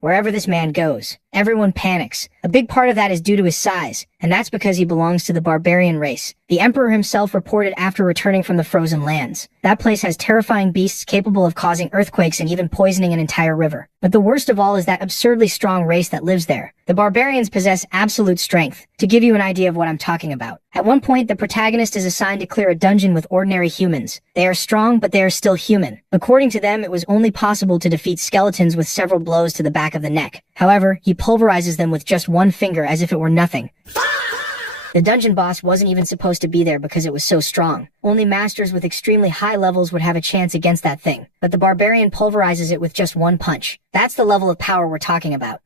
Wherever this man goes, everyone panics. A big part of that is due to his size, and that's because he belongs to the barbarian race. The emperor himself reported after returning from the frozen lands. That place has terrifying beasts capable of causing earthquakes and even poisoning an entire river. But the worst of all is that absurdly strong race that lives there. The barbarians possess absolute strength. To give you an idea of what I'm talking about, at one point the protagonist is assigned to clear a dungeon with ordinary humans. They are strong, but they are still human. According to them, it was only possible to defeat skeletons with several blows to the back of the neck. However, he pulverizes them with just one finger as if it were nothing. The dungeon boss wasn't even supposed to be there because it was so strong. Only masters with extremely high levels would have a chance against that thing. But the barbarian pulverizes it with just one punch. That's the level of power we're talking about.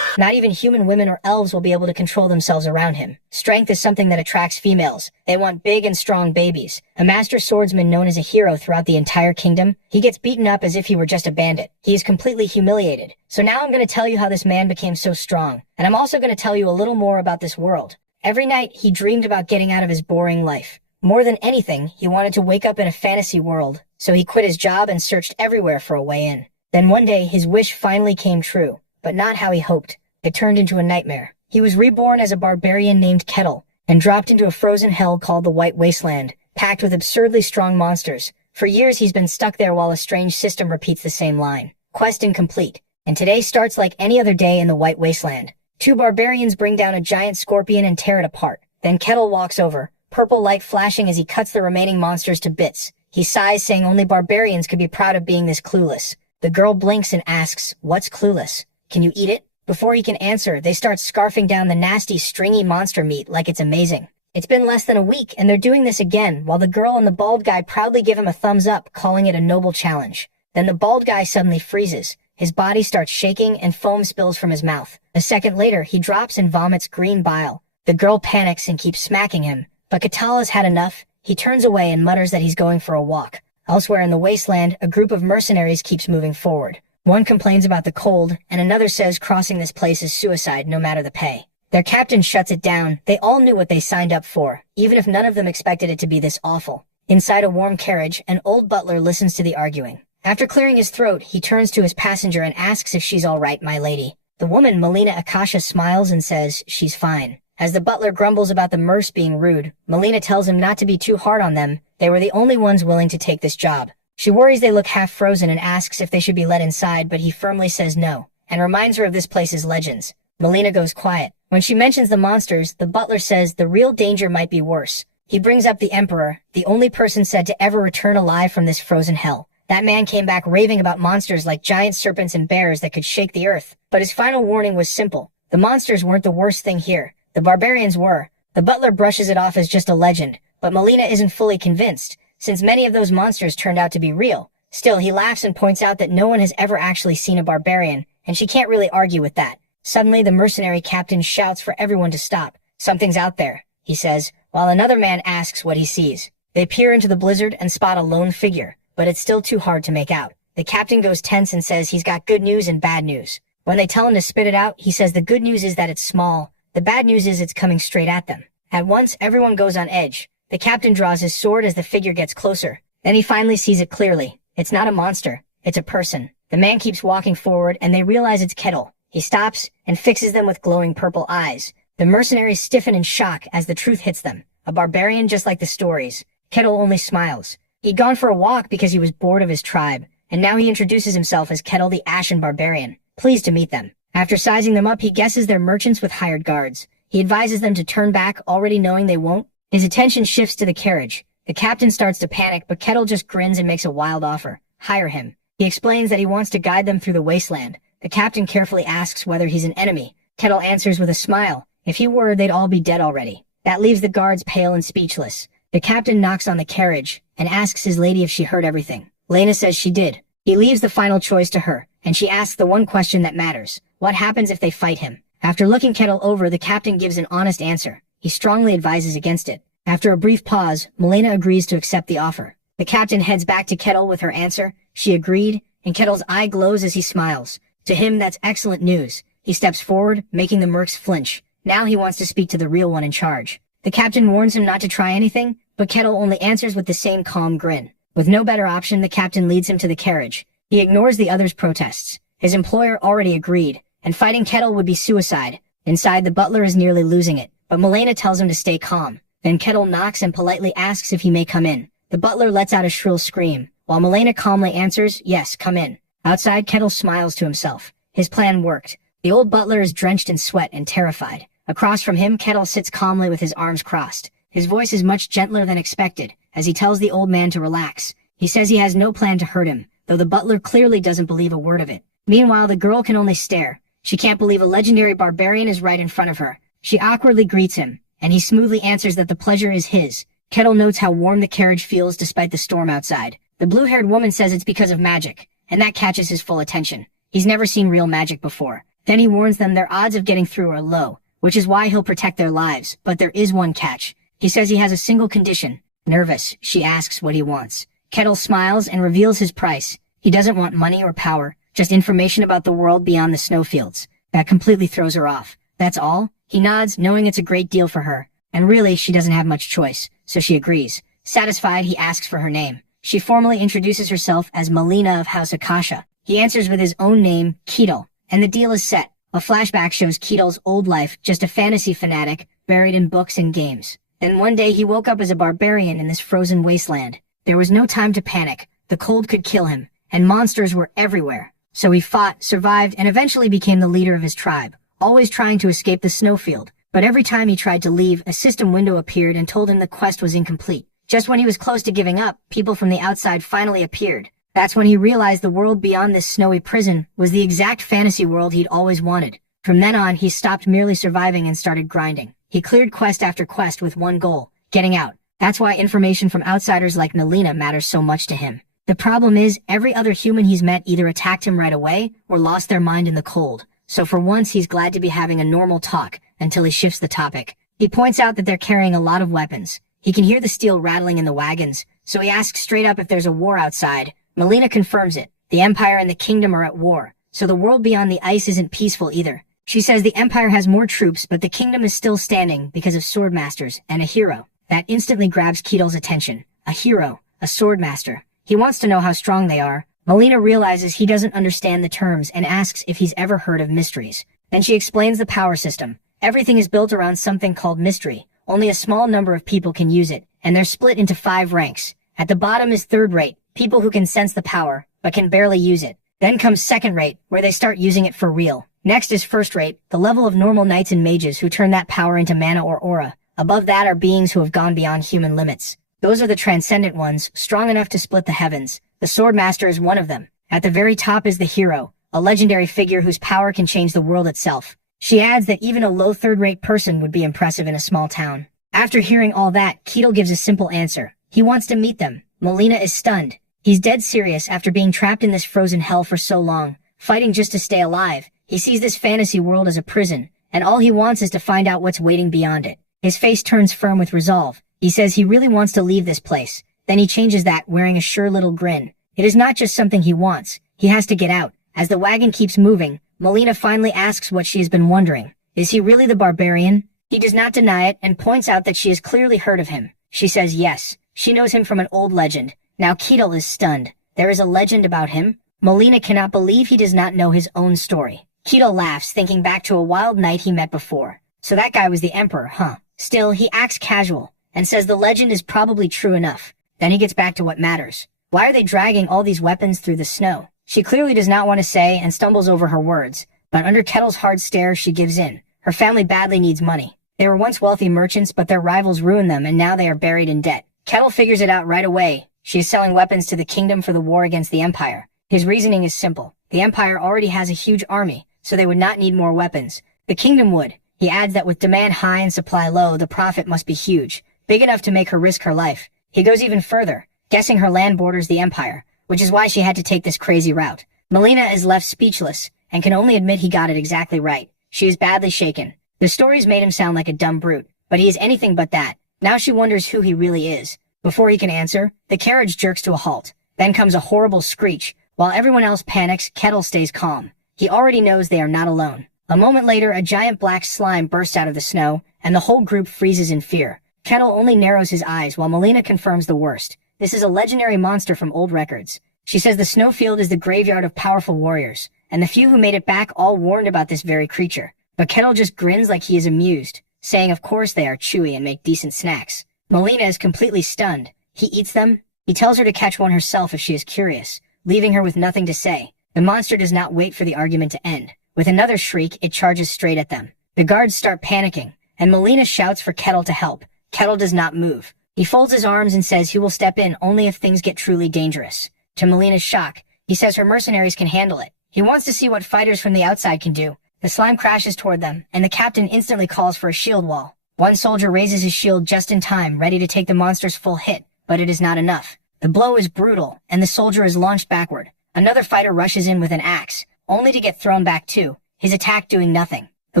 Not even human women or elves will be able to control themselves around him. Strength is something that attracts females. They want big and strong babies. A master swordsman known as a hero throughout the entire kingdom, he gets beaten up as if he were just a bandit. He is completely humiliated. So now I'm going to tell you how this man became so strong. And I'm also going to tell you a little more about this world. Every night, he dreamed about getting out of his boring life. More than anything, he wanted to wake up in a fantasy world. So he quit his job and searched everywhere for a way in. Then one day, his wish finally came true. But not how he hoped. It turned into a nightmare. He was reborn as a barbarian named Kettle, and dropped into a frozen hell called the White Wasteland, packed with absurdly strong monsters. For years he's been stuck there while a strange system repeats the same line. Quest incomplete. And today starts like any other day in the White Wasteland. Two barbarians bring down a giant scorpion and tear it apart. Then Kettle walks over, purple light flashing as he cuts the remaining monsters to bits. He sighs, saying only barbarians could be proud of being this clueless. The girl blinks and asks, "What's clueless? Can you eat it?" Before he can answer, they start scarfing down the nasty, stringy monster meat like it's amazing. It's been less than a week, and they're doing this again, while the girl and the bald guy proudly give him a thumbs up, calling it a noble challenge. Then the bald guy suddenly freezes. His body starts shaking, and foam spills from his mouth. A second later, he drops and vomits green bile. The girl panics and keeps smacking him, but Katala's had enough. He turns away and mutters that he's going for a walk. Elsewhere in the wasteland, a group of mercenaries keeps moving forward. One complains about the cold, and another says crossing this place is suicide no matter the pay. Their captain shuts it down. They all knew what they signed up for, even if none of them expected it to be this awful. Inside a warm carriage, an old butler listens to the arguing. After clearing his throat, he turns to his passenger and asks if she's all right, my lady. The woman, Melina Akasha, smiles and says she's fine. As the butler grumbles about the mercs being rude, Melina tells him not to be too hard on them. They were the only ones willing to take this job. She worries they look half frozen and asks if they should be let inside, but he firmly says no, and reminds her of this place's legends. Melina goes quiet. When she mentions the monsters, the butler says the real danger might be worse. He brings up the emperor, the only person said to ever return alive from this frozen hell. That man came back raving about monsters like giant serpents and bears that could shake the earth. But his final warning was simple. The monsters weren't the worst thing here. The barbarians were. The butler brushes it off as just a legend, but Melina isn't fully convinced, since many of those monsters turned out to be real. Still, he laughs and points out that no one has ever actually seen a barbarian, and she can't really argue with that. Suddenly, the mercenary captain shouts for everyone to stop. "Something's out there," he says, while another man asks what he sees. They peer into the blizzard and spot a lone figure, but it's still too hard to make out. The captain goes tense and says he's got good news and bad news. When they tell him to spit it out, he says the good news is that it's small. The bad news is it's coming straight at them. At once, everyone goes on edge. The captain draws his sword as the figure gets closer. Then he finally sees it clearly. It's not a monster. It's a person. The man keeps walking forward, and they realize it's Kettle. He stops and fixes them with glowing purple eyes. The mercenaries stiffen in shock as the truth hits them. A barbarian just like the stories. Kettle only smiles. He'd gone for a walk because he was bored of his tribe, and now he introduces himself as Kettle the Ashen Barbarian, pleased to meet them. After sizing them up, he guesses they're merchants with hired guards. He advises them to turn back, already knowing they won't. His attention shifts to the carriage. The captain starts to panic, but Kettle just grins and makes a wild offer. Hire him. He explains that he wants to guide them through the wasteland. The captain carefully asks whether he's an enemy. Kettle answers with a smile. If he were, they'd all be dead already. That leaves the guards pale and speechless. The captain knocks on the carriage and asks his lady if she heard everything. Lena says she did. He leaves the final choice to her, and she asks the one question that matters. What happens if they fight him? After looking Kettle over, the captain gives an honest answer. He strongly advises against it. After a brief pause, Melina agrees to accept the offer. The captain heads back to Kettle with her answer. She agreed, and Kettle's eye glows as he smiles. To him, that's excellent news. He steps forward, making the mercs flinch. Now he wants to speak to the real one in charge. The captain warns him not to try anything, but Kettle only answers with the same calm grin. With no better option, the captain leads him to the carriage. He ignores the others' protests. His employer already agreed, and fighting Kettle would be suicide. Inside, the butler is nearly losing it, but Milena tells him to stay calm. Then Kettle knocks and politely asks if he may come in. The butler lets out a shrill scream, while Milena calmly answers, "Yes, come in." Outside, Kettle smiles to himself. His plan worked. The old butler is drenched in sweat and terrified. Across from him, Kettle sits calmly with his arms crossed. His voice is much gentler than expected, as he tells the old man to relax. He says he has no plan to hurt him, though the butler clearly doesn't believe a word of it. Meanwhile, the girl can only stare. She can't believe a legendary barbarian is right in front of her. She awkwardly greets him, and he smoothly answers that the pleasure is his. Kettle notes how warm the carriage feels despite the storm outside. The blue-haired woman says it's because of magic, and that catches his full attention. He's never seen real magic before. Then he warns them their odds of getting through are low, which is why he'll protect their lives, but there is one catch. He says he has a single condition. Nervous, she asks what he wants. Kettle smiles and reveals his price. He doesn't want money or power, just information about the world beyond the snowfields. That completely throws her off. That's all? He nods, knowing it's a great deal for her. And really, she doesn't have much choice, so she agrees. Satisfied, he asks for her name. She formally introduces herself as Melina of House Akasha. He answers with his own name, Kettle, and the deal is set. A flashback shows Kettle's old life, just a fantasy fanatic, buried in books and games. Then one day he woke up as a barbarian in this frozen wasteland. There was no time to panic. The cold could kill him, and monsters were everywhere. So he fought, survived, and eventually became the leader of his tribe, always trying to escape the snowfield. But every time he tried to leave, a system window appeared and told him the quest was incomplete. Just when he was close to giving up, people from the outside finally appeared. That's when he realized the world beyond this snowy prison was the exact fantasy world he'd always wanted. From then on, he stopped merely surviving and started grinding. He cleared quest after quest with one goal, getting out. That's why information from outsiders like Melina matters so much to him. The problem is, every other human he's met either attacked him right away or lost their mind in the cold. So for once, he's glad to be having a normal talk until he shifts the topic. He points out that they're carrying a lot of weapons. He can hear the steel rattling in the wagons, so he asks straight up if there's a war outside. Melina confirms it. The Empire and the Kingdom are at war, so the world beyond the ice isn't peaceful either. She says the Empire has more troops, but the Kingdom is still standing because of swordmasters and a hero. That instantly grabs Kettle's attention. A hero, a swordmaster. He wants to know how strong they are. Melina realizes he doesn't understand the terms and asks if he's ever heard of mysteries. Then she explains the power system. Everything is built around something called mystery. Only a small number of people can use it, and they're split into 5 ranks. At the bottom is third rate, people who can sense the power, but can barely use it. Then comes second rate, where they start using it for real. Next is first rate, the level of normal knights and mages who turn that power into mana or aura. Above that are beings who have gone beyond human limits. Those are the transcendent ones, strong enough to split the heavens. The Swordmaster is one of them. At the very top is the hero, a legendary figure whose power can change the world itself. She adds that even a low third-rate person would be impressive in a small town. After hearing all that, Kettle gives a simple answer. He wants to meet them. Melina is stunned. He's dead serious after being trapped in this frozen hell for so long, fighting just to stay alive. He sees this fantasy world as a prison, and all he wants is to find out what's waiting beyond it. His face turns firm with resolve. He says he really wants to leave this place. Then he changes that, wearing a sure little grin. It is not just something he wants. He has to get out. As the wagon keeps moving, Melina finally asks what she has been wondering. Is he really the barbarian? He does not deny it and points out that she has clearly heard of him. She says yes. She knows him from an old legend. Now Kettle is stunned. There is a legend about him? Melina cannot believe he does not know his own story. Kettle laughs, thinking back to a wild knight he met before. So that guy was the emperor, huh? Still, he acts casual, and says the legend is probably true enough. Then he gets back to what matters. Why are they dragging all these weapons through the snow? She clearly does not want to say and stumbles over her words, but under Kettle's hard stare she gives in. Her family badly needs money. They were once wealthy merchants, but their rivals ruined them and now they are buried in debt. Kettle figures it out right away. She is selling weapons to the kingdom for the war against the Empire. His reasoning is simple. The Empire already has a huge army, so they would not need more weapons. The kingdom would. He adds that with demand high and supply low, the profit must be huge, big enough to make her risk her life. He goes even further, guessing her land borders the Empire, which is why she had to take this crazy route. Melina is left speechless, and can only admit he got it exactly right. She is badly shaken. The stories made him sound like a dumb brute, but he is anything but that. Now she wonders who he really is. Before he can answer, the carriage jerks to a halt. Then comes a horrible screech. While everyone else panics, Kettle stays calm. He already knows they are not alone. A moment later, a giant black slime bursts out of the snow, and the whole group freezes in fear. Kettle only narrows his eyes while Melina confirms the worst. This is a legendary monster from old records. She says the snowfield is the graveyard of powerful warriors, and the few who made it back all warned about this very creature. But Kettle just grins like he is amused, saying of course they are chewy and make decent snacks. Melina is completely stunned. He eats them? He tells her to catch one herself if she is curious, leaving her with nothing to say. The monster does not wait for the argument to end. With another shriek, it charges straight at them. The guards start panicking, and Melina shouts for Kettle to help. Kettle does not move. He folds his arms and says he will step in only if things get truly dangerous. To Melina's shock, he says her mercenaries can handle it. He wants to see what fighters from the outside can do. The slime crashes toward them, and the captain instantly calls for a shield wall. One soldier raises his shield just in time, ready to take the monster's full hit, but it is not enough. The blow is brutal, and the soldier is launched backward. Another fighter rushes in with an axe, only to get thrown back too, his attack doing nothing. The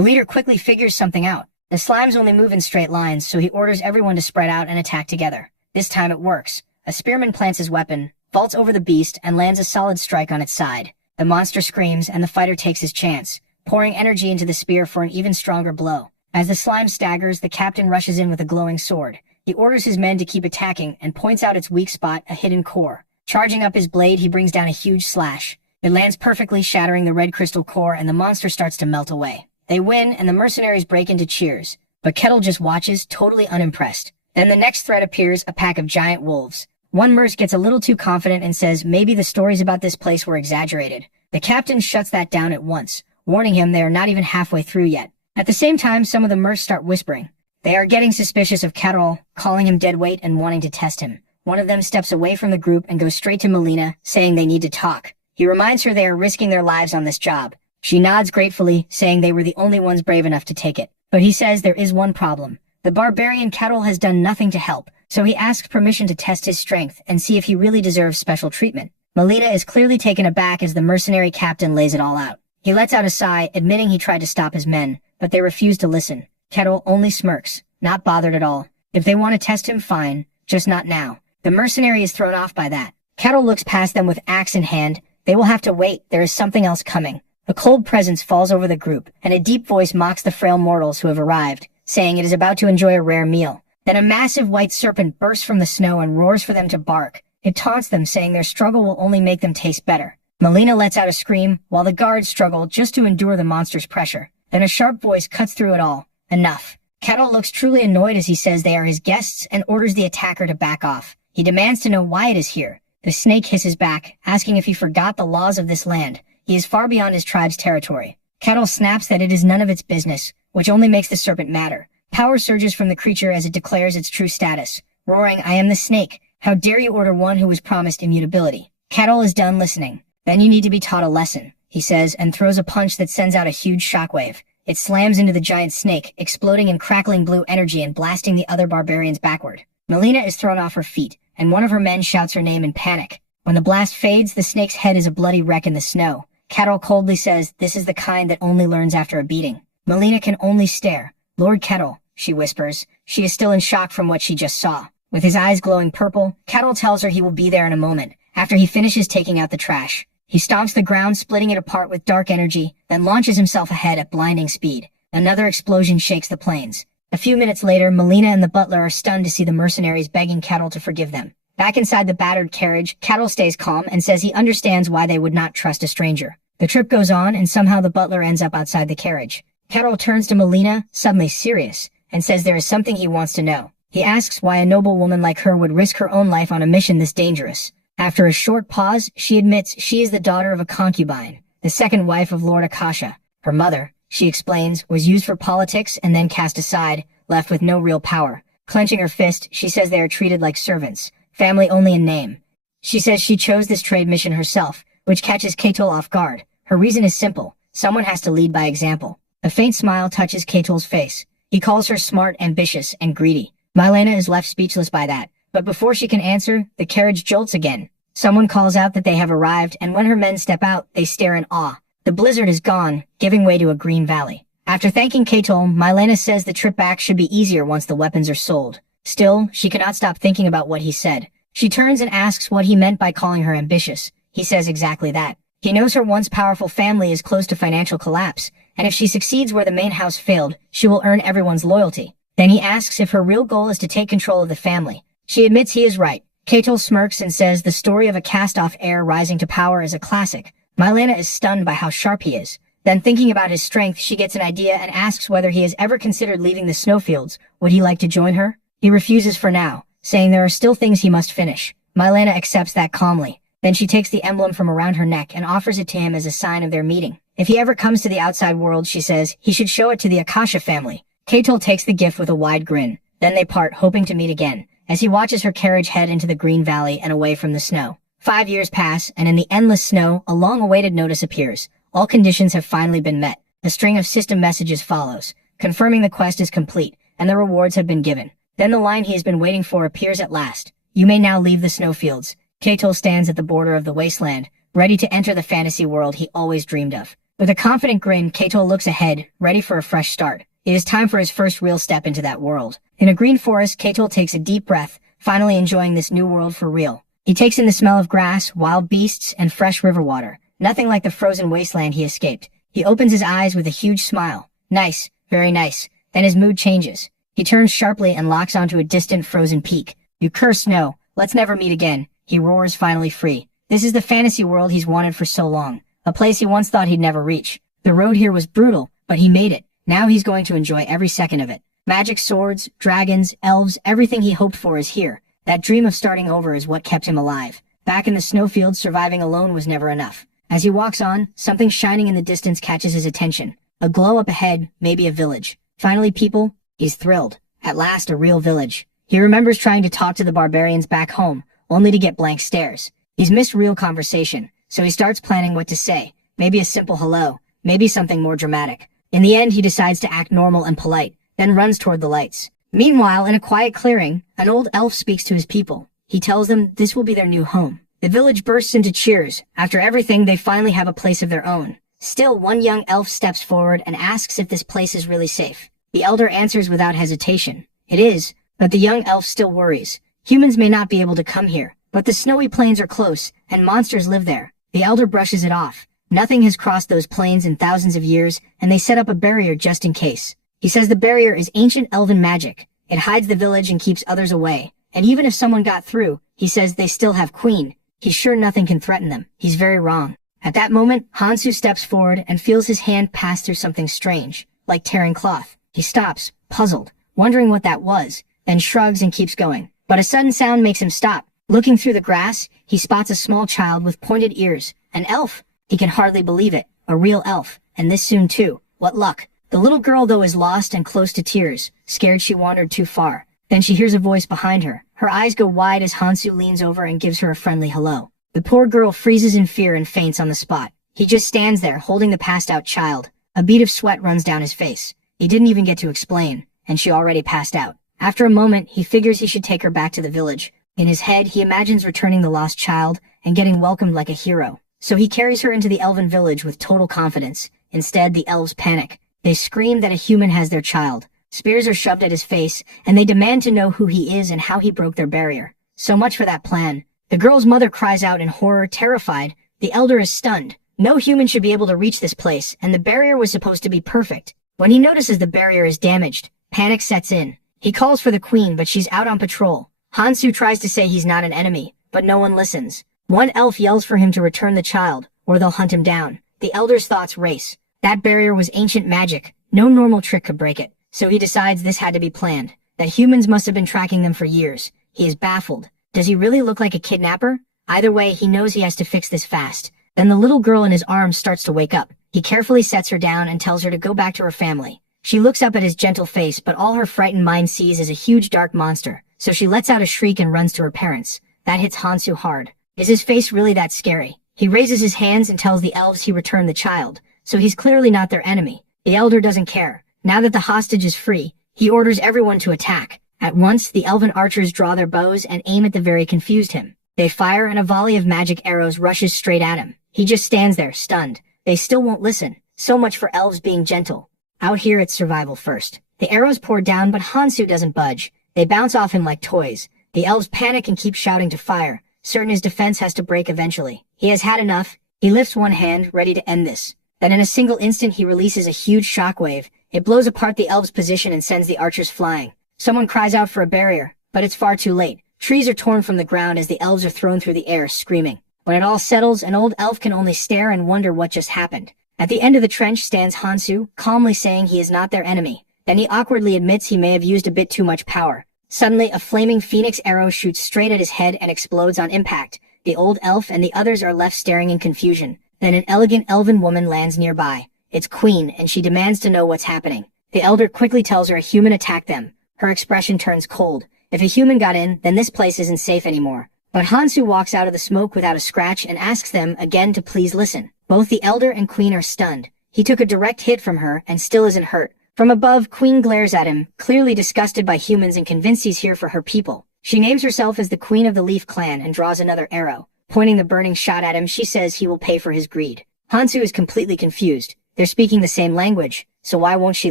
leader quickly figures something out. The slimes only move in straight lines, so he orders everyone to spread out and attack together. This time it works. A spearman plants his weapon, vaults over the beast, and lands a solid strike on its side. The monster screams, and the fighter takes his chance, pouring energy into the spear for an even stronger blow. As the slime staggers, the captain rushes in with a glowing sword. He orders his men to keep attacking and points out its weak spot, a hidden core. Charging up his blade, he brings down a huge slash. It lands perfectly, shattering the red crystal core, and the monster starts to melt away. They win, and the mercenaries break into cheers. But Kettle just watches, totally unimpressed. Then the next threat appears, a pack of giant wolves. One merc gets a little too confident and says maybe the stories about this place were exaggerated. The captain shuts that down at once, warning him they are not even halfway through yet. At the same time, some of the mercs start whispering. They are getting suspicious of Kettle, calling him deadweight and wanting to test him. One of them steps away from the group and goes straight to Melina, saying they need to talk. He reminds her they are risking their lives on this job. She nods gratefully, saying they were the only ones brave enough to take it. But he says there is one problem. The barbarian Kettle has done nothing to help, so he asks permission to test his strength and see if he really deserves special treatment. Melina is clearly taken aback as the mercenary captain lays it all out. He lets out a sigh, admitting he tried to stop his men, but they refuse to listen. Kettle only smirks, not bothered at all. If they want to test him, fine, just not now. The mercenary is thrown off by that. Kettle looks past them with axe in hand. They will have to wait, there is something else coming. A cold presence falls over the group, and a deep voice mocks the frail mortals who have arrived, saying it is about to enjoy a rare meal. Then a massive white serpent bursts from the snow and roars for them to bark. It taunts them, saying their struggle will only make them taste better. Melina lets out a scream, while the guards struggle just to endure the monster's pressure. Then a sharp voice cuts through it all. Enough. Kettle looks truly annoyed as he says they are his guests and orders the attacker to back off. He demands to know why it is here. The snake hisses back, asking if he forgot the laws of this land. He is far beyond his tribe's territory. Kettle snaps that it is none of its business, which only makes the serpent madder. Power surges from the creature as it declares its true status, roaring, "I am the snake. How dare you order one who was promised immutability?" Kettle is done listening. "Then you need to be taught a lesson," he says, and throws a punch that sends out a huge shockwave. It slams into the giant snake, exploding in crackling blue energy and blasting the other barbarians backward. Melina is thrown off her feet, and one of her men shouts her name in panic. When the blast fades, the snake's head is a bloody wreck in the snow. Kettle coldly says this is the kind that only learns after a beating. Melina can only stare. "Lord Kettle," she whispers. She is still in shock from what she just saw. With his eyes glowing purple, Kettle tells her he will be there in a moment, after he finishes taking out the trash. He stomps the ground, splitting it apart with dark energy, then launches himself ahead at blinding speed. Another explosion shakes the plains. A few minutes later, Melina and the butler are stunned to see the mercenaries begging Kettle to forgive them. Back inside the battered carriage, Kettle stays calm and says he understands why they would not trust a stranger. The trip goes on, and somehow the butler ends up outside the carriage. Kettle turns to Melina, suddenly serious, and says there is something he wants to know. He asks why a noble woman like her would risk her own life on a mission this dangerous. After a short pause, she admits she is the daughter of a concubine, the second wife of Lord Akasha. Her mother, she explains, was used for politics and then cast aside, left with no real power. Clenching her fist, she says they are treated like servants, family only in name. She says she chose this trade mission herself, which catches Kettle off guard. Her reason is simple. Someone has to lead by example. A faint smile touches Kettle's face. He calls her smart, ambitious, and greedy. Melina is left speechless by that. But before she can answer, the carriage jolts again. Someone calls out that they have arrived, and when her men step out, they stare in awe. The blizzard is gone, giving way to a green valley. After thanking Kettle, Melina says the trip back should be easier once the weapons are sold. Still, she cannot stop thinking about what he said. She turns and asks what he meant by calling her ambitious. He says exactly that. He knows her once powerful family is close to financial collapse, and if she succeeds where the main house failed, she will earn everyone's loyalty. Then he asks if her real goal is to take control of the family. She admits he is right. Kettle smirks and says the story of a cast-off heir rising to power is a classic, Mylana is stunned by how sharp he is. Then thinking about his strength, she gets an idea and asks whether he has ever considered leaving the snowfields. Would he like to join her? He refuses for now, saying there are still things he must finish. Mylana accepts that calmly. Then she takes the emblem from around her neck and offers it to him as a sign of their meeting. If he ever comes to the outside world, she says, he should show it to the Akasha family. Keitol takes the gift with a wide grin. Then they part, hoping to meet again, as he watches her carriage head into the green valley and away from the snow. 5 years pass, and in the endless snow, a long-awaited notice appears. All conditions have finally been met. A string of system messages follows, confirming the quest is complete, and the rewards have been given. Then the line he has been waiting for appears at last. You may now leave the snowfields. Keitol stands at the border of the wasteland, ready to enter the fantasy world he always dreamed of. With a confident grin, Keitol looks ahead, ready for a fresh start. It is time for his first real step into that world. In a green forest, Keitol takes a deep breath, finally enjoying this new world for real. He takes in the smell of grass, wild beasts, and fresh river water. Nothing like the frozen wasteland he escaped. He opens his eyes with a huge smile. Nice, very nice. Then his mood changes. He turns sharply and locks onto a distant frozen peak. You curse snow. Let's never meet again. He roars, finally free. This is the fantasy world he's wanted for so long. A place he once thought he'd never reach. The road here was brutal, but he made it. Now he's going to enjoy every second of it. Magic swords, dragons, elves, everything he hoped for is here. That dream of starting over is what kept him alive. Back in the snowfields, surviving alone was never enough. As he walks on, something shining in the distance catches his attention. A glow up ahead, maybe a village. Finally, people, he's thrilled. At last, a real village. He remembers trying to talk to the barbarians back home, only to get blank stares. He's missed real conversation, so he starts planning what to say. Maybe a simple hello, maybe something more dramatic. In the end, he decides to act normal and polite, then runs toward the lights. Meanwhile, in a quiet clearing, an old elf speaks to his people. He tells them this will be their new home. The village bursts into cheers. After everything, they finally have a place of their own. Still, one young elf steps forward and asks if this place is really safe. The elder answers without hesitation. It is, but the young elf still worries. Humans may not be able to come here, but the snowy plains are close, and monsters live there. The elder brushes it off. Nothing has crossed those plains in thousands of years, and they set up a barrier just in case. He says the barrier is ancient elven magic. It hides the village and keeps others away. And even if someone got through, he says they still have Queen. He's sure nothing can threaten them. He's very wrong. At that moment, Hansu steps forward and feels his hand pass through something strange, like tearing cloth. He stops, puzzled, wondering what that was, then shrugs and keeps going. But a sudden sound makes him stop. Looking through the grass, he spots a small child with pointed ears. An elf. He can hardly believe it. A real elf. And this soon too. What luck. The little girl, though, is lost and close to tears, scared she wandered too far. Then she hears a voice behind her. Her eyes go wide as Hansu leans over and gives her a friendly hello. The poor girl freezes in fear and faints on the spot. He just stands there, holding the passed-out child. A bead of sweat runs down his face. He didn't even get to explain, and she already passed out. After a moment, he figures he should take her back to the village. In his head, he imagines returning the lost child and getting welcomed like a hero. So he carries her into the elven village with total confidence. Instead, the elves panic. They scream that a human has their child. Spears are shoved at his face, and they demand to know who he is and how he broke their barrier. So much for that plan. The girl's mother cries out in horror, terrified. The elder is stunned. No human should be able to reach this place, and the barrier was supposed to be perfect. When he notices the barrier is damaged, panic sets in. He calls for the queen, but she's out on patrol. Hansu tries to say he's not an enemy, but no one listens. One elf yells for him to return the child, or they'll hunt him down. The elder's thoughts race. That barrier was ancient magic. No normal trick could break it. So he decides this had to be planned. That humans must have been tracking them for years. He is baffled. Does he really look like a kidnapper? Either way, he knows he has to fix this fast. Then the little girl in his arms starts to wake up. He carefully sets her down and tells her to go back to her family. She looks up at his gentle face, but all her frightened mind sees is a huge dark monster. So she lets out a shriek and runs to her parents. That hits Hansu hard. Is his face really that scary? He raises his hands and tells the elves he returned the child. So he's clearly not their enemy. The elder doesn't care. Now that the hostage is free, he orders everyone to attack. At once, the elven archers draw their bows and aim at the very confused him. They fire and a volley of magic arrows rushes straight at him. He just stands there, stunned. They still won't listen. So much for elves being gentle. Out here, it's survival first. The arrows pour down, but Hansu doesn't budge. They bounce off him like toys. The elves panic and keep shouting to fire, certain his defense has to break eventually. He has had enough. He lifts one hand, ready to end this. Then in a single instant, he releases a huge shockwave. It blows apart the elves' position and sends the archers flying. Someone cries out for a barrier, but it's far too late. Trees are torn from the ground as the elves are thrown through the air, screaming. When it all settles, an old elf can only stare and wonder what just happened. At the end of the trench stands Hansu, calmly saying he is not their enemy. Then he awkwardly admits he may have used a bit too much power. Suddenly, a flaming phoenix arrow shoots straight at his head and explodes on impact. The old elf and the others are left staring in confusion. Then an elegant elven woman lands nearby. It's Queen, and she demands to know what's happening. The elder quickly tells her a human attacked them. Her expression turns cold. If a human got in, then this place isn't safe anymore. But Hansu walks out of the smoke without a scratch and asks them again to please listen. Both the elder and Queen are stunned. He took a direct hit from her and still isn't hurt. From above, Queen glares at him, clearly disgusted by humans and convinced he's here for her people. She names herself as the Queen of the Leaf Clan and draws another arrow. Pointing the burning shot at him, she says he will pay for his greed. Hansu is completely confused. They're speaking the same language, so why won't she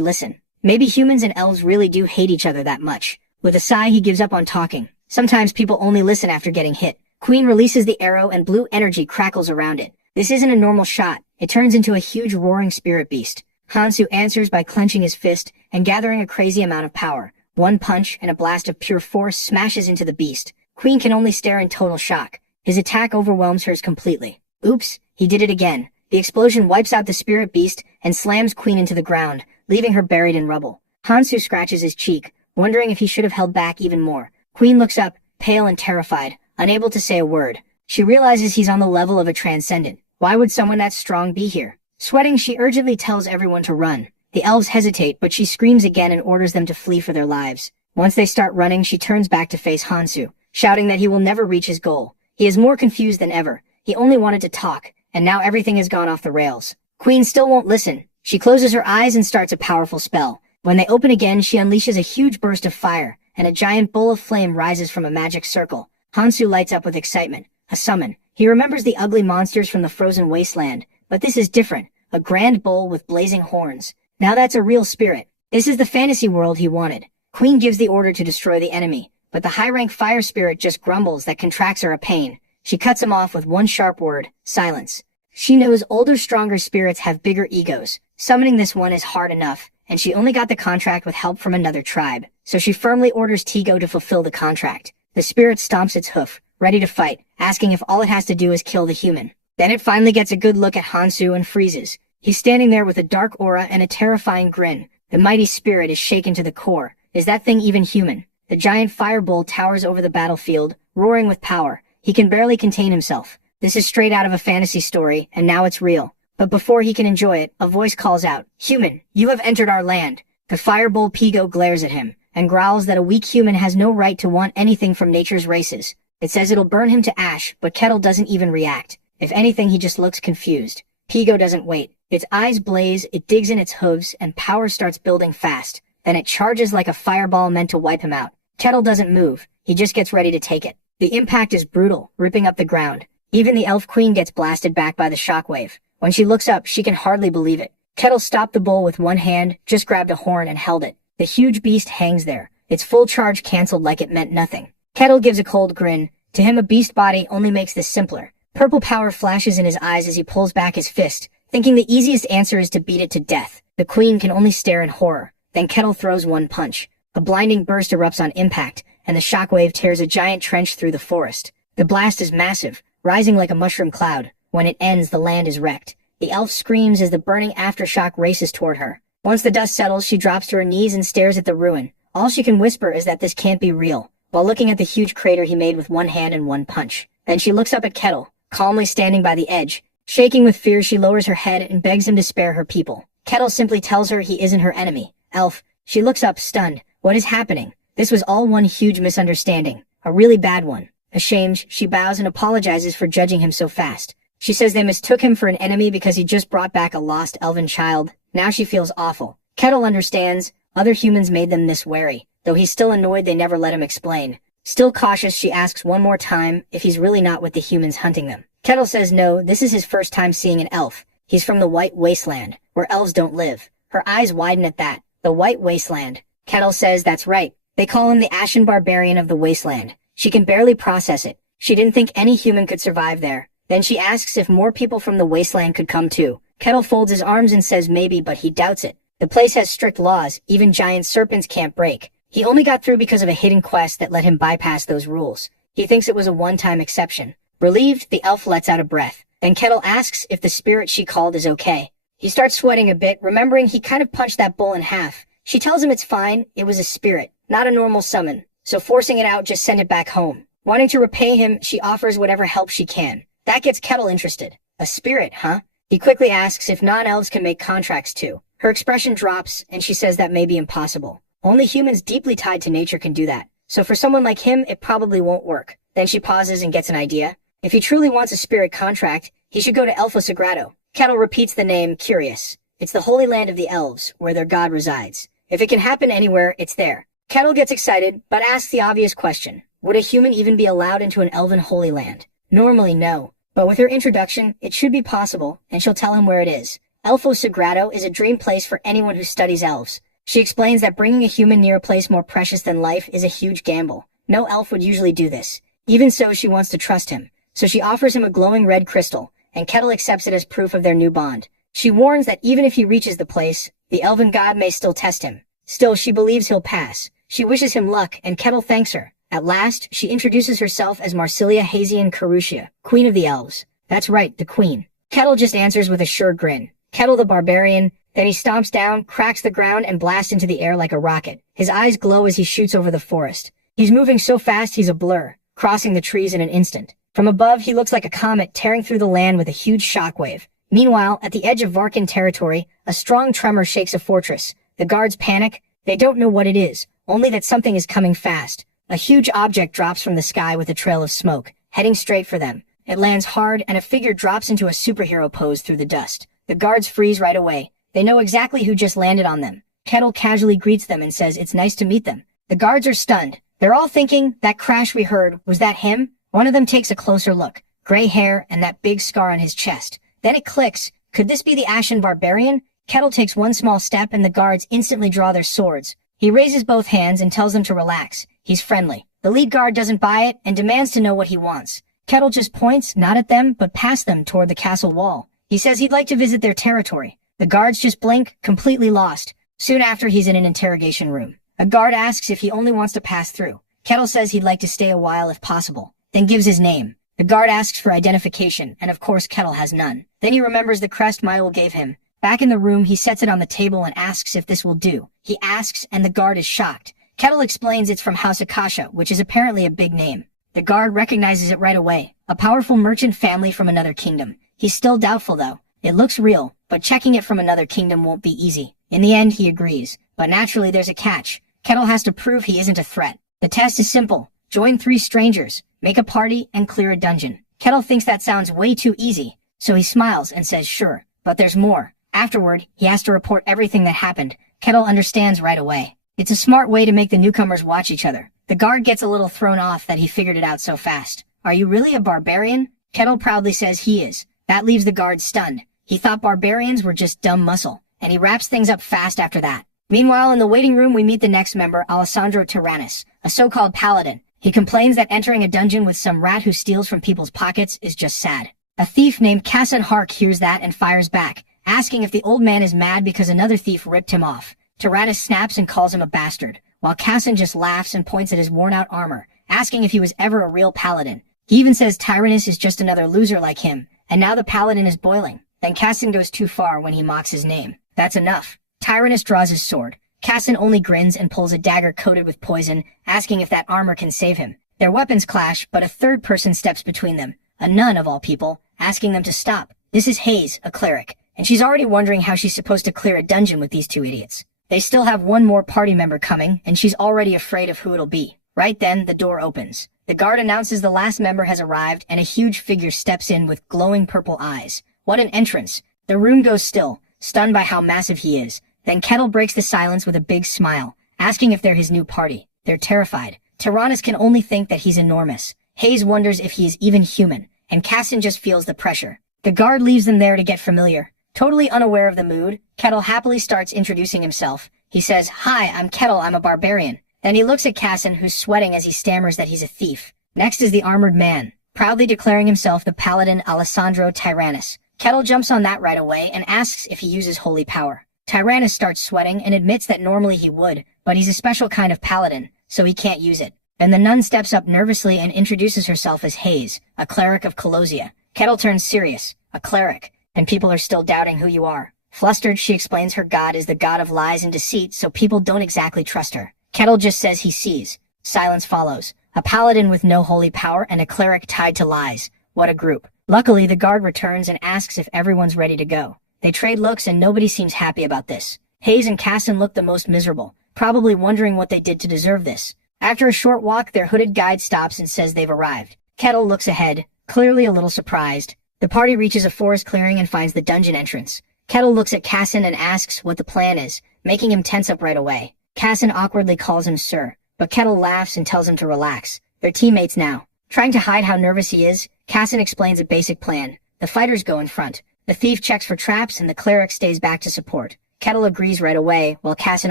listen? Maybe humans and elves really do hate each other that much. With a sigh, he gives up on talking. Sometimes people only listen after getting hit. Queen releases the arrow and blue energy crackles around it. This isn't a normal shot. It turns into a huge roaring spirit beast. Hansu answers by clenching his fist and gathering a crazy amount of power. One punch and a blast of pure force smashes into the beast. Queen can only stare in total shock. His attack overwhelms hers completely. Oops, he did it again. The explosion wipes out the spirit beast and slams Queen into the ground, leaving her buried in rubble. Hansu scratches his cheek, wondering if he should have held back even more. Queen looks up, pale and terrified, unable to say a word. She realizes he's on the level of a transcendent. Why would someone that strong be here? Sweating, she urgently tells everyone to run. The elves hesitate, but she screams again and orders them to flee for their lives. Once they start running, she turns back to face Hansu, shouting that he will never reach his goal. He is more confused than ever. He only wanted to talk, and now everything has gone off the rails. Queen still won't listen. She closes her eyes and starts a powerful spell. When they open again, she unleashes a huge burst of fire, and a giant bowl of flame rises from a magic circle. Hansu lights up with excitement. A summon. He remembers the ugly monsters from the frozen wasteland, but this is different. A grand bowl with blazing horns. Now that's a real spirit. This is the fantasy world he wanted. Queen gives the order to destroy the enemy, but the high-rank fire spirit just grumbles that contracts are a pain. She cuts him off with one sharp word, silence. She knows older, stronger spirits have bigger egos. Summoning this one is hard enough, and she only got the contract with help from another tribe, so she firmly orders Tigo to fulfill the contract. The spirit stomps its hoof, ready to fight, asking if all it has to do is kill the human. Then it finally gets a good look at Hansu and freezes. He's standing there with a dark aura and a terrifying grin. The mighty spirit is shaken to the core. Is that thing even human? The giant firebolt towers over the battlefield, roaring with power. He can barely contain himself. This is straight out of a fantasy story, and now it's real. But before he can enjoy it, a voice calls out, "Human, you have entered our land." The firebolt Pigo glares at him, and growls that a weak human has no right to want anything from nature's races. It says it'll burn him to ash, but Kettle doesn't even react. If anything, he just looks confused. Pigo doesn't wait. Its eyes blaze, it digs in its hooves, and power starts building fast. Then it charges like a fireball meant to wipe him out. Kettle doesn't move. He just gets ready to take it. The impact is brutal, ripping up the ground. Even the elf queen gets blasted back by the shockwave. When she looks up, she can hardly believe it. Kettle stopped the bowl with one hand, just grabbed a horn and held it. The huge beast hangs there, its full charge canceled like it meant nothing. Kettle gives a cold grin. To him, a beast body only makes this simpler. Purple power flashes in his eyes as he pulls back his fist, thinking the easiest answer is to beat it to death. The queen can only stare in horror. Then Kettle throws one punch. A blinding burst erupts on impact, and the shockwave tears a giant trench through the forest. The blast is massive, rising like a mushroom cloud. When it ends, the land is wrecked. The elf screams as the burning aftershock races toward her. Once the dust settles, she drops to her knees and stares at the ruin. All she can whisper is that this can't be real, while looking at the huge crater he made with one hand and one punch. Then she looks up at Kettle, calmly standing by the edge. Shaking with fear, she lowers her head and begs him to spare her people. Kettle simply tells her he isn't her enemy. Elf. She looks up, stunned. What is happening? This was all one huge misunderstanding. A really bad one. Ashamed, she bows and apologizes for judging him so fast. She says they mistook him for an enemy because he just brought back a lost elven child. Now she feels awful. Kettle understands. Other humans made them this wary, though he's still annoyed they never let him explain. Still cautious, she asks one more time if he's really not with the humans hunting them. Kettle says no, this is his first time seeing an elf. He's from the White Wasteland, where elves don't live. Her eyes widen at that. The White Wasteland. Kettle says that's right. They call him the Ashen Barbarian of the Wasteland. She can barely process it. She didn't think any human could survive there. Then she asks if more people from the Wasteland could come too. Kettle folds his arms and says maybe, but he doubts it. The place has strict laws, even giant serpents can't break. He only got through because of a hidden quest that let him bypass those rules. He thinks it was a one-time exception. Relieved, the elf lets out a breath. Then Kettle asks if the spirit she called is okay. He starts sweating a bit, remembering he kind of punched that bull in half. She tells him it's fine, it was a spirit, not a normal summon, so forcing it out, just send it back home. Wanting to repay him, she offers whatever help she can. That gets Kettle interested. A spirit, huh? He quickly asks if non-elves can make contracts too. Her expression drops, and she says that may be impossible. Only humans deeply tied to nature can do that. So for someone like him, it probably won't work. Then she pauses and gets an idea. If he truly wants a spirit contract, he should go to Elfo Sagrado. Kettle repeats the name, curious. It's the holy land of the elves, where their god resides. If it can happen anywhere, it's there. Kettle gets excited, but asks the obvious question. Would a human even be allowed into an elven holy land? Normally, no. But with her introduction, it should be possible, and she'll tell him where it is. Elfo Sagrado is a dream place for anyone who studies elves. She explains that bringing a human near a place more precious than life is a huge gamble. No elf would usually do this. Even so, she wants to trust him. So she offers him a glowing red crystal, and Kettle accepts it as proof of their new bond. She warns that even if he reaches the place, the elven god may still test him. Still, she believes he'll pass. She wishes him luck, and Kettle thanks her. At last, she introduces herself as Marsilia Hazian Carusia, Queen of the Elves. That's right, the Queen. Kettle just answers with a sure grin. Kettle the Barbarian. Then he stomps down, cracks the ground, and blasts into the air like a rocket. His eyes glow as he shoots over the forest. He's moving so fast he's a blur, crossing the trees in an instant. From above, he looks like a comet tearing through the land with a huge shockwave. Meanwhile, at the edge of Varkan territory, a strong tremor shakes a fortress. The guards panic. They don't know what it is, only that something is coming fast. A huge object drops from the sky with a trail of smoke, heading straight for them. It lands hard, and a figure drops into a superhero pose through the dust. The guards freeze right away. They know exactly who just landed on them. Kettle casually greets them and says it's nice to meet them. The guards are stunned. They're all thinking, that crash we heard, was that him? One of them takes a closer look. Gray hair and that big scar on his chest. Then it clicks. Could this be the Ashen Barbarian? Kettle takes one small step and the guards instantly draw their swords. He raises both hands and tells them to relax. He's friendly. The lead guard doesn't buy it and demands to know what he wants. Kettle just points, not at them, but past them toward the castle wall. He says he'd like to visit their territory. The guards just blink, completely lost. Soon after, he's in an interrogation room. A guard asks if he only wants to pass through. Kettle says he'd like to stay a while if possible, then gives his name. The guard asks for identification, and of course Kettle has none. Then he remembers the crest Myle gave him. Back in the room, he sets it on the table and asks if this will do. He asks, and the guard is shocked. Kettle explains it's from House Akasha, which is apparently a big name. The guard recognizes it right away. A powerful merchant family from another kingdom. He's still doubtful though. It looks real, but checking it from another kingdom won't be easy. In the end, he agrees. But naturally, there's a catch. Kettle has to prove he isn't a threat. The test is simple. Join 3 strangers, make a party, and clear a dungeon. Kettle thinks that sounds way too easy, so he smiles and says sure. But there's more. Afterward, he has to report everything that happened. Kettle understands right away. It's a smart way to make the newcomers watch each other. The guard gets a little thrown off that he figured it out so fast. Are you really a barbarian? Kettle proudly says he is. That leaves the guard stunned. He thought barbarians were just dumb muscle, and he wraps things up fast after that. Meanwhile, in the waiting room, we meet the next member, Alessandro Tyrannus, a so-called paladin. He complains that entering a dungeon with some rat who steals from people's pockets is just sad. A thief named Kassan Hark hears that and fires back, asking if the old man is mad because another thief ripped him off. Tyrannus snaps and calls him a bastard, while Kassan just laughs and points at his worn-out armor, asking if he was ever a real paladin. He even says Tyrannus is just another loser like him, and now the paladin is boiling. Then Kassan goes too far when he mocks his name. That's enough. Tyrannus draws his sword. Kassan only grins and pulls a dagger coated with poison, asking if that armor can save him. Their weapons clash, but a third person steps between them, a nun of all people, asking them to stop. This is Hayes, a cleric, and she's already wondering how she's supposed to clear a dungeon with these 2 idiots. They still have one more party member coming, and she's already afraid of who it'll be. Right then, the door opens. The guard announces the last member has arrived, and a huge figure steps in with glowing purple eyes. What an entrance! The room goes still, stunned by how massive he is. Then Kettle breaks the silence with a big smile, asking if they're his new party. They're terrified. Tyrannus can only think that he's enormous. Hayes wonders if he is even human, and Kassan just feels the pressure. The guard leaves them there to get familiar. Totally unaware of the mood, Kettle happily starts introducing himself. He says, "Hi, I'm Kettle, I'm a barbarian." Then he looks at Kassan, who's sweating as he stammers that he's a thief. Next is the armored man, proudly declaring himself the paladin Alessandro Tyrannus. Kettle jumps on that right away and asks if he uses holy power. Tyrannus starts sweating and admits that normally he would, but he's a special kind of paladin, so he can't use it. Then the nun steps up nervously and introduces herself as Hayes, a cleric of Colosia. Kettle turns serious. A cleric, and people are still doubting who you are. Flustered, she explains her god is the god of lies and deceit, so people don't exactly trust her. Kettle just says he sees. Silence follows. A paladin with no holy power and a cleric tied to lies. What a group. Luckily, the guard returns and asks if everyone's ready to go. They trade looks and nobody seems happy about this. Hayes and Casson look the most miserable, probably wondering what they did to deserve this. After a short walk, their hooded guide stops and says they've arrived. Kettle looks ahead, clearly a little surprised. The party reaches a forest clearing and finds the dungeon entrance. Kettle looks at Casson and asks what the plan is, making him tense up right away. Casson awkwardly calls him sir, but Kettle laughs and tells him to relax. They're teammates now. Trying to hide how nervous he is, Casson explains a basic plan. The fighters go in front. The thief checks for traps and the cleric stays back to support. Kettle agrees right away, while Casson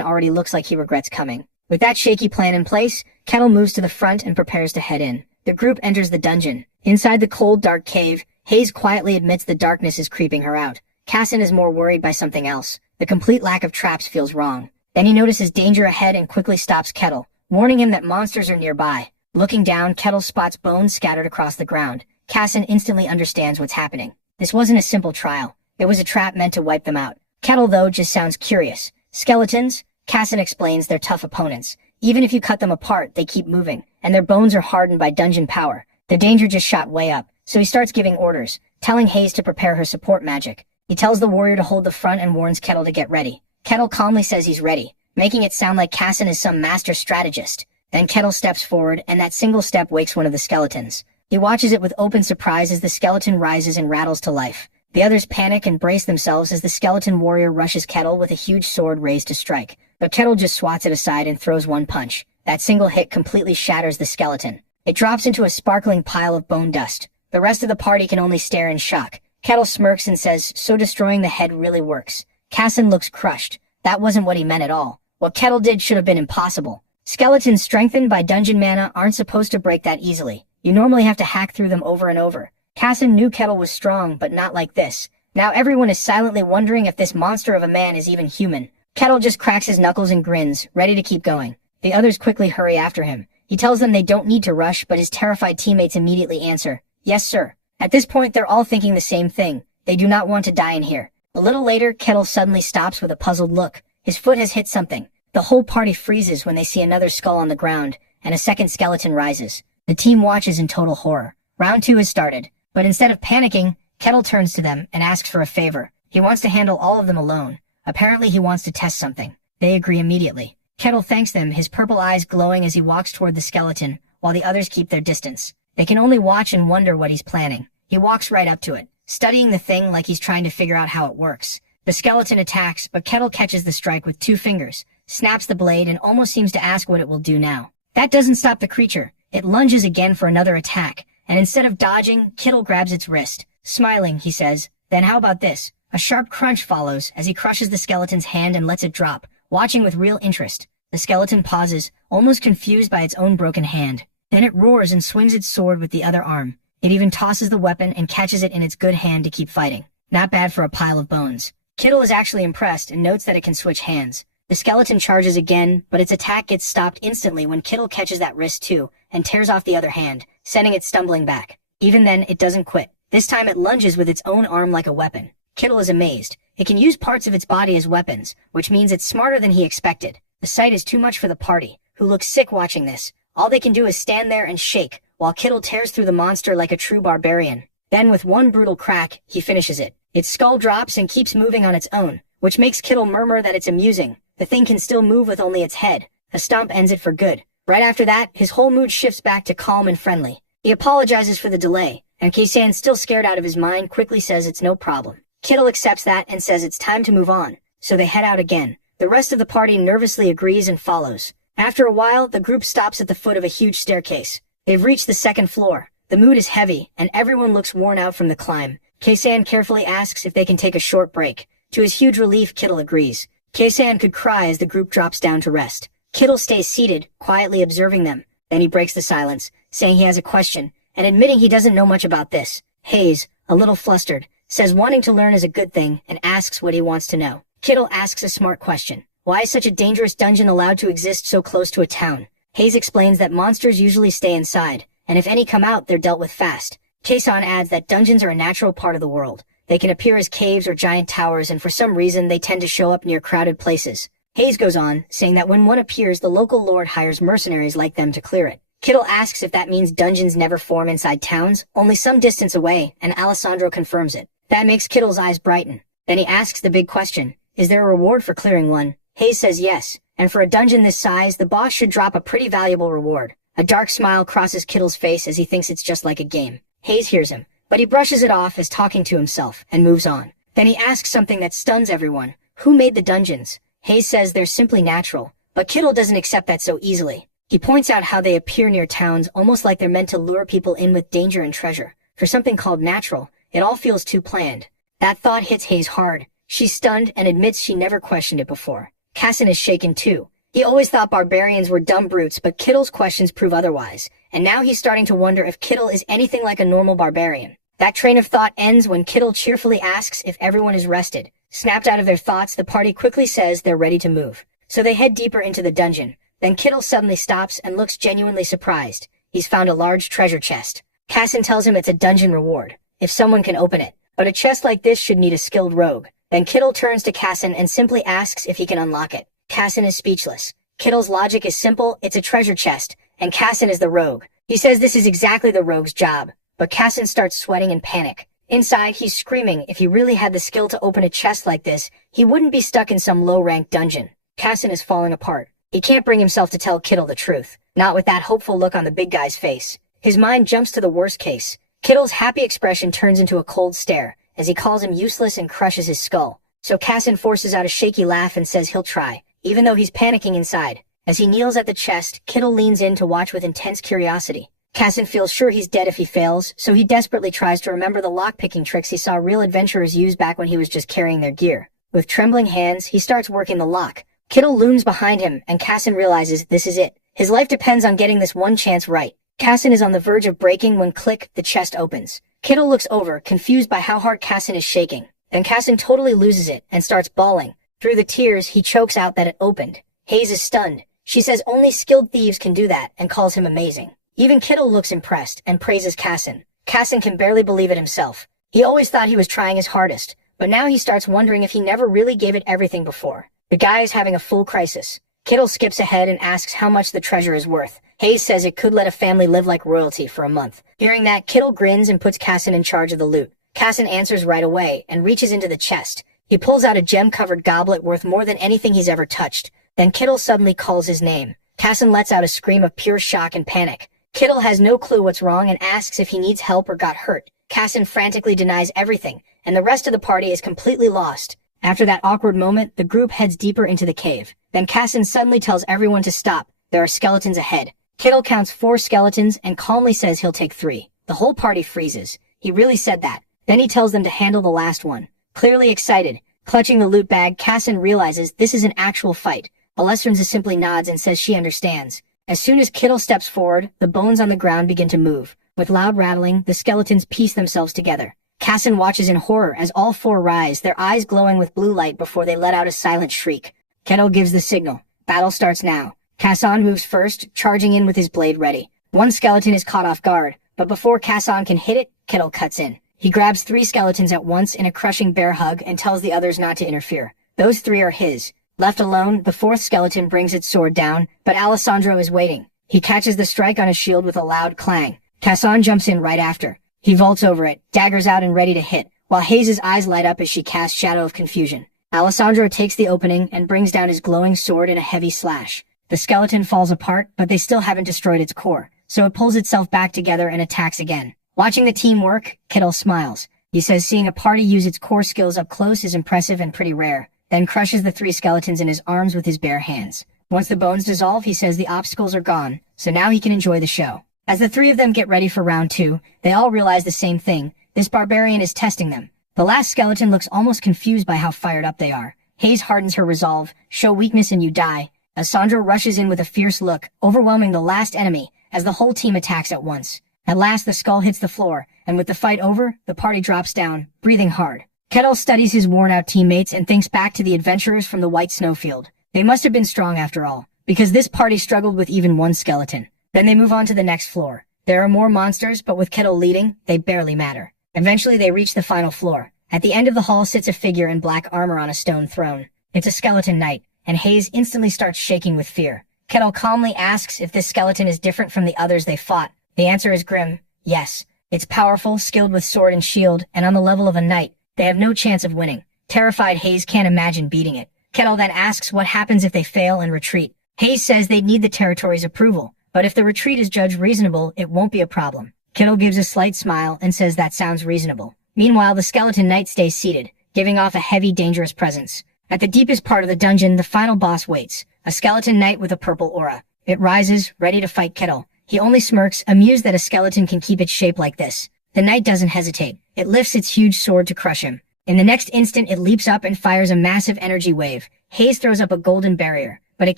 already looks like he regrets coming. With that shaky plan in place, Kettle moves to the front and prepares to head in. The group enters the dungeon. Inside the cold, dark cave, Hayes quietly admits the darkness is creeping her out. Casson is more worried by something else. The complete lack of traps feels wrong. Then he notices danger ahead and quickly stops Kettle, warning him that monsters are nearby. Looking down, Kettle spots bones scattered across the ground. Casson instantly understands what's happening. This wasn't a simple trial. It was a trap meant to wipe them out. Kettle, though, just sounds curious. Skeletons? Casson explains they're tough opponents. Even if you cut them apart, they keep moving, and their bones are hardened by dungeon power. The danger just shot way up, so he starts giving orders, telling Hayes to prepare her support magic. He tells the warrior to hold the front and warns Kettle to get ready. Kettle calmly says he's ready, making it sound like Casson is some master strategist. Then Kettle steps forward, and that single step wakes one of the skeletons. He watches it with open surprise as the skeleton rises and rattles to life. The others panic and brace themselves as the skeleton warrior rushes Kettle with a huge sword raised to strike. But Kettle just swats it aside and throws one punch. That single hit completely shatters the skeleton. It drops into a sparkling pile of bone dust. The rest of the party can only stare in shock. Kettle smirks and says, so destroying the head really works. Casson looks crushed. That wasn't what he meant at all. What Kettle did should have been impossible. Skeletons strengthened by dungeon mana aren't supposed to break that easily. You normally have to hack through them over and over. Casson knew Kettle was strong, but not like this. Now everyone is silently wondering if this monster of a man is even human. Kettle just cracks his knuckles and grins, ready to keep going. The others quickly hurry after him. He tells them they don't need to rush, but his terrified teammates immediately answer, yes sir. At this point, they're all thinking the same thing. They do not want to die in here. A little later, Kettle suddenly stops with a puzzled look. His foot has hit something. The whole party freezes when they see another skull on the ground, and a second skeleton rises. The team watches in total horror. Round 2 has started, but instead of panicking, Kettle turns to them and asks for a favor. He wants to handle all of them alone. Apparently he wants to test something. They agree immediately. Kettle thanks them, his purple eyes glowing as he walks toward the skeleton, while the others keep their distance. They can only watch and wonder what he's planning. He walks right up to it, studying the thing like he's trying to figure out how it works. The skeleton attacks, but Kettle catches the strike with 2 fingers, snaps the blade, and almost seems to ask what it will do now. That doesn't stop the creature. It lunges again for another attack, and instead of dodging, Kettle grabs its wrist. Smiling, he says, then how about this? A sharp crunch follows as he crushes the skeleton's hand and lets it drop, watching with real interest. The skeleton pauses, almost confused by its own broken hand. Then it roars and swings its sword with the other arm. It even tosses the weapon and catches it in its good hand to keep fighting. Not bad for a pile of bones. Kettle is actually impressed and notes that it can switch hands. The skeleton charges again, but its attack gets stopped instantly when Kettle catches that wrist too, and tears off the other hand, sending it stumbling back. Even then, it doesn't quit. This time it lunges with its own arm like a weapon. Kettle is amazed. It can use parts of its body as weapons, which means it's smarter than he expected. The sight is too much for the party, who look sick watching this. All they can do is stand there and shake, while Kettle tears through the monster like a true barbarian. Then with one brutal crack, he finishes it. Its skull drops and keeps moving on its own, which makes Kettle murmur that it's amusing. The thing can still move with only its head. A stomp ends it for good. Right after that, his whole mood shifts back to calm and friendly. He apologizes for the delay, and Keisan, still scared out of his mind, quickly says it's no problem. Kettle accepts that and says it's time to move on, so they head out again. The rest of the party nervously agrees and follows. After a while, the group stops at the foot of a huge staircase. They've reached the 2nd floor. The mood is heavy, and everyone looks worn out from the climb. Keisan carefully asks if they can take a short break. To his huge relief, Kettle agrees. Keisan could cry as the group drops down to rest. Kettle stays seated, quietly observing them. Then he breaks the silence, saying he has a question, and admitting he doesn't know much about this. Hayes, a little flustered, says wanting to learn is a good thing, and asks what he wants to know. Kettle asks a smart question. Why is such a dangerous dungeon allowed to exist so close to a town? Hayes explains that monsters usually stay inside, and if any come out, they're dealt with fast. Jason adds that dungeons are a natural part of the world. They can appear as caves or giant towers, and for some reason they tend to show up near crowded places. Hayes goes on, saying that when one appears, the local lord hires mercenaries like them to clear it. Kittle asks if that means dungeons never form inside towns, only some distance away, and Alessandro confirms it. That makes Kittle's eyes brighten. Then he asks the big question, is there a reward for clearing one? Hayes says yes, and for a dungeon this size, the boss should drop a pretty valuable reward. A dark smile crosses Kittle's face as he thinks it's just like a game. Hayes hears him, but he brushes it off as talking to himself, and moves on. Then he asks something that stuns everyone. Who made the dungeons? Hayes says they're simply natural, but Kittle doesn't accept that so easily. He points out how they appear near towns almost like they're meant to lure people in with danger and treasure. For something called natural, it all feels too planned. That thought hits Hayes hard. She's stunned and admits she never questioned it before. Casson is shaken too. He always thought barbarians were dumb brutes, but Kittle's questions prove otherwise. And now he's starting to wonder if Kittle is anything like a normal barbarian. That train of thought ends when Kittle cheerfully asks if everyone is rested. Snapped out of their thoughts, the party quickly says they're ready to move. So they head deeper into the dungeon. Then Kittle suddenly stops and looks genuinely surprised. He's found a large treasure chest. Casson tells him it's a dungeon reward, if someone can open it. But a chest like this should need a skilled rogue. Then Kittle turns to Casson and simply asks if he can unlock it. Casson is speechless. Kittle's logic is simple, it's a treasure chest, and Casson is the rogue. He says this is exactly the rogue's job, but Casson starts sweating in panic. Inside, he's screaming if he really had the skill to open a chest like this, he wouldn't be stuck in some low-ranked dungeon. Casson is falling apart. He can't bring himself to tell Kittle the truth, not with that hopeful look on the big guy's face. His mind jumps to the worst case. Kittle's happy expression turns into a cold stare, as he calls him useless and crushes his skull. So Casson forces out a shaky laugh and says he'll try, even though he's panicking inside. As he kneels at the chest, Kittle leans in to watch with intense curiosity. Casson feels sure he's dead if he fails, so he desperately tries to remember the lock-picking tricks he saw real adventurers use back when he was just carrying their gear. With trembling hands, he starts working the lock. Kittle looms behind him, and Casson realizes this is it. His life depends on getting this one chance right. Casson is on the verge of breaking when click, the chest opens. Kittle looks over, confused by how hard Casson is shaking. Then Casson totally loses it and starts bawling. Through the tears, he chokes out that it opened. Hayes is stunned. She says only skilled thieves can do that and calls him amazing. Even Kittle looks impressed and praises Casson. Casson can barely believe it himself. He always thought he was trying his hardest, but now he starts wondering if he never really gave it everything before. The guy is having a full crisis. Kittle skips ahead and asks how much the treasure is worth. Hayes says it could let a family live like royalty for a month. Hearing that, Kittle grins and puts Casson in charge of the loot. Casson answers right away and reaches into the chest. He pulls out a gem-covered goblet worth more than anything he's ever touched. Then Kittle suddenly calls his name. Casson lets out a scream of pure shock and panic. Kittle has no clue what's wrong and asks if he needs help or got hurt. Casson frantically denies everything, and the rest of the party is completely lost. After that awkward moment, the group heads deeper into the cave. Then Casson suddenly tells everyone to stop. There are skeletons ahead. Kittle counts 4 skeletons and calmly says he'll take 3. The whole party freezes. He really said that. Then he tells them to handle the last one. Clearly excited, clutching the loot bag, Casson realizes this is an actual fight. Alessandra simply nods and says she understands. As soon as Kittle steps forward, the bones on the ground begin to move. With loud rattling, the skeletons piece themselves together. Casson watches in horror as all 4 rise, their eyes glowing with blue light before they let out a silent shriek. Kittle gives the signal. Battle starts now. Casson moves first, charging in with his blade ready. One skeleton is caught off guard, but before Casson can hit it, Kittle cuts in. He grabs 3 skeletons at once in a crushing bear hug and tells the others not to interfere. Those 3 are his. Left alone, the 4th skeleton brings its sword down, but Alessandro is waiting. He catches the strike on his shield with a loud clang. Casson jumps in right after. He vaults over it, daggers out and ready to hit, while Hayes' eyes light up as she casts Shadow of Confusion. Alessandro takes the opening and brings down his glowing sword in a heavy slash. The skeleton falls apart, but they still haven't destroyed its core, so it pulls itself back together and attacks again. Watching the team work, Kittle smiles. He says seeing a party use its core skills up close is impressive and pretty rare, then crushes the 3 skeletons in his arms with his bare hands. Once the bones dissolve, he says the obstacles are gone, so now he can enjoy the show. As the 3 of them get ready for round 2, they all realize the same thing. This barbarian is testing them. The last skeleton looks almost confused by how fired up they are. Hayes hardens her resolve, show weakness and you die. Alessandro rushes in with a fierce look, overwhelming the last enemy, as the whole team attacks at once. At last the skull hits the floor, and with the fight over, the party drops down, breathing hard. Kittle studies his worn-out teammates and thinks back to the adventurers from the White Snowfield. They must have been strong after all, because this party struggled with even one skeleton. Then they move on to the next floor. There are more monsters, but with Kettle leading, they barely matter. Eventually they reach the final floor. At the end of the hall sits a figure in black armor on a stone throne. It's a skeleton knight, and Hayes instantly starts shaking with fear. Kettle calmly asks if this skeleton is different from the others they fought. The answer is grim, yes. It's powerful, skilled with sword and shield, and on the level of a knight. They have no chance of winning. Terrified, Hayes can't imagine beating it. Kettle then asks what happens if they fail and retreat. Hayes says they'd need the territory's approval, but if the retreat is judged reasonable, it won't be a problem. Kettle gives a slight smile and says that sounds reasonable. Meanwhile, the skeleton knight stays seated, giving off a heavy, dangerous presence. At the deepest part of the dungeon, the final boss waits, a skeleton knight with a purple aura. It rises, ready to fight Kettle. He only smirks, amused that a skeleton can keep its shape like this. The knight doesn't hesitate. It lifts its huge sword to crush him. In the next instant, it leaps up and fires a massive energy wave. Hayes throws up a golden barrier, but it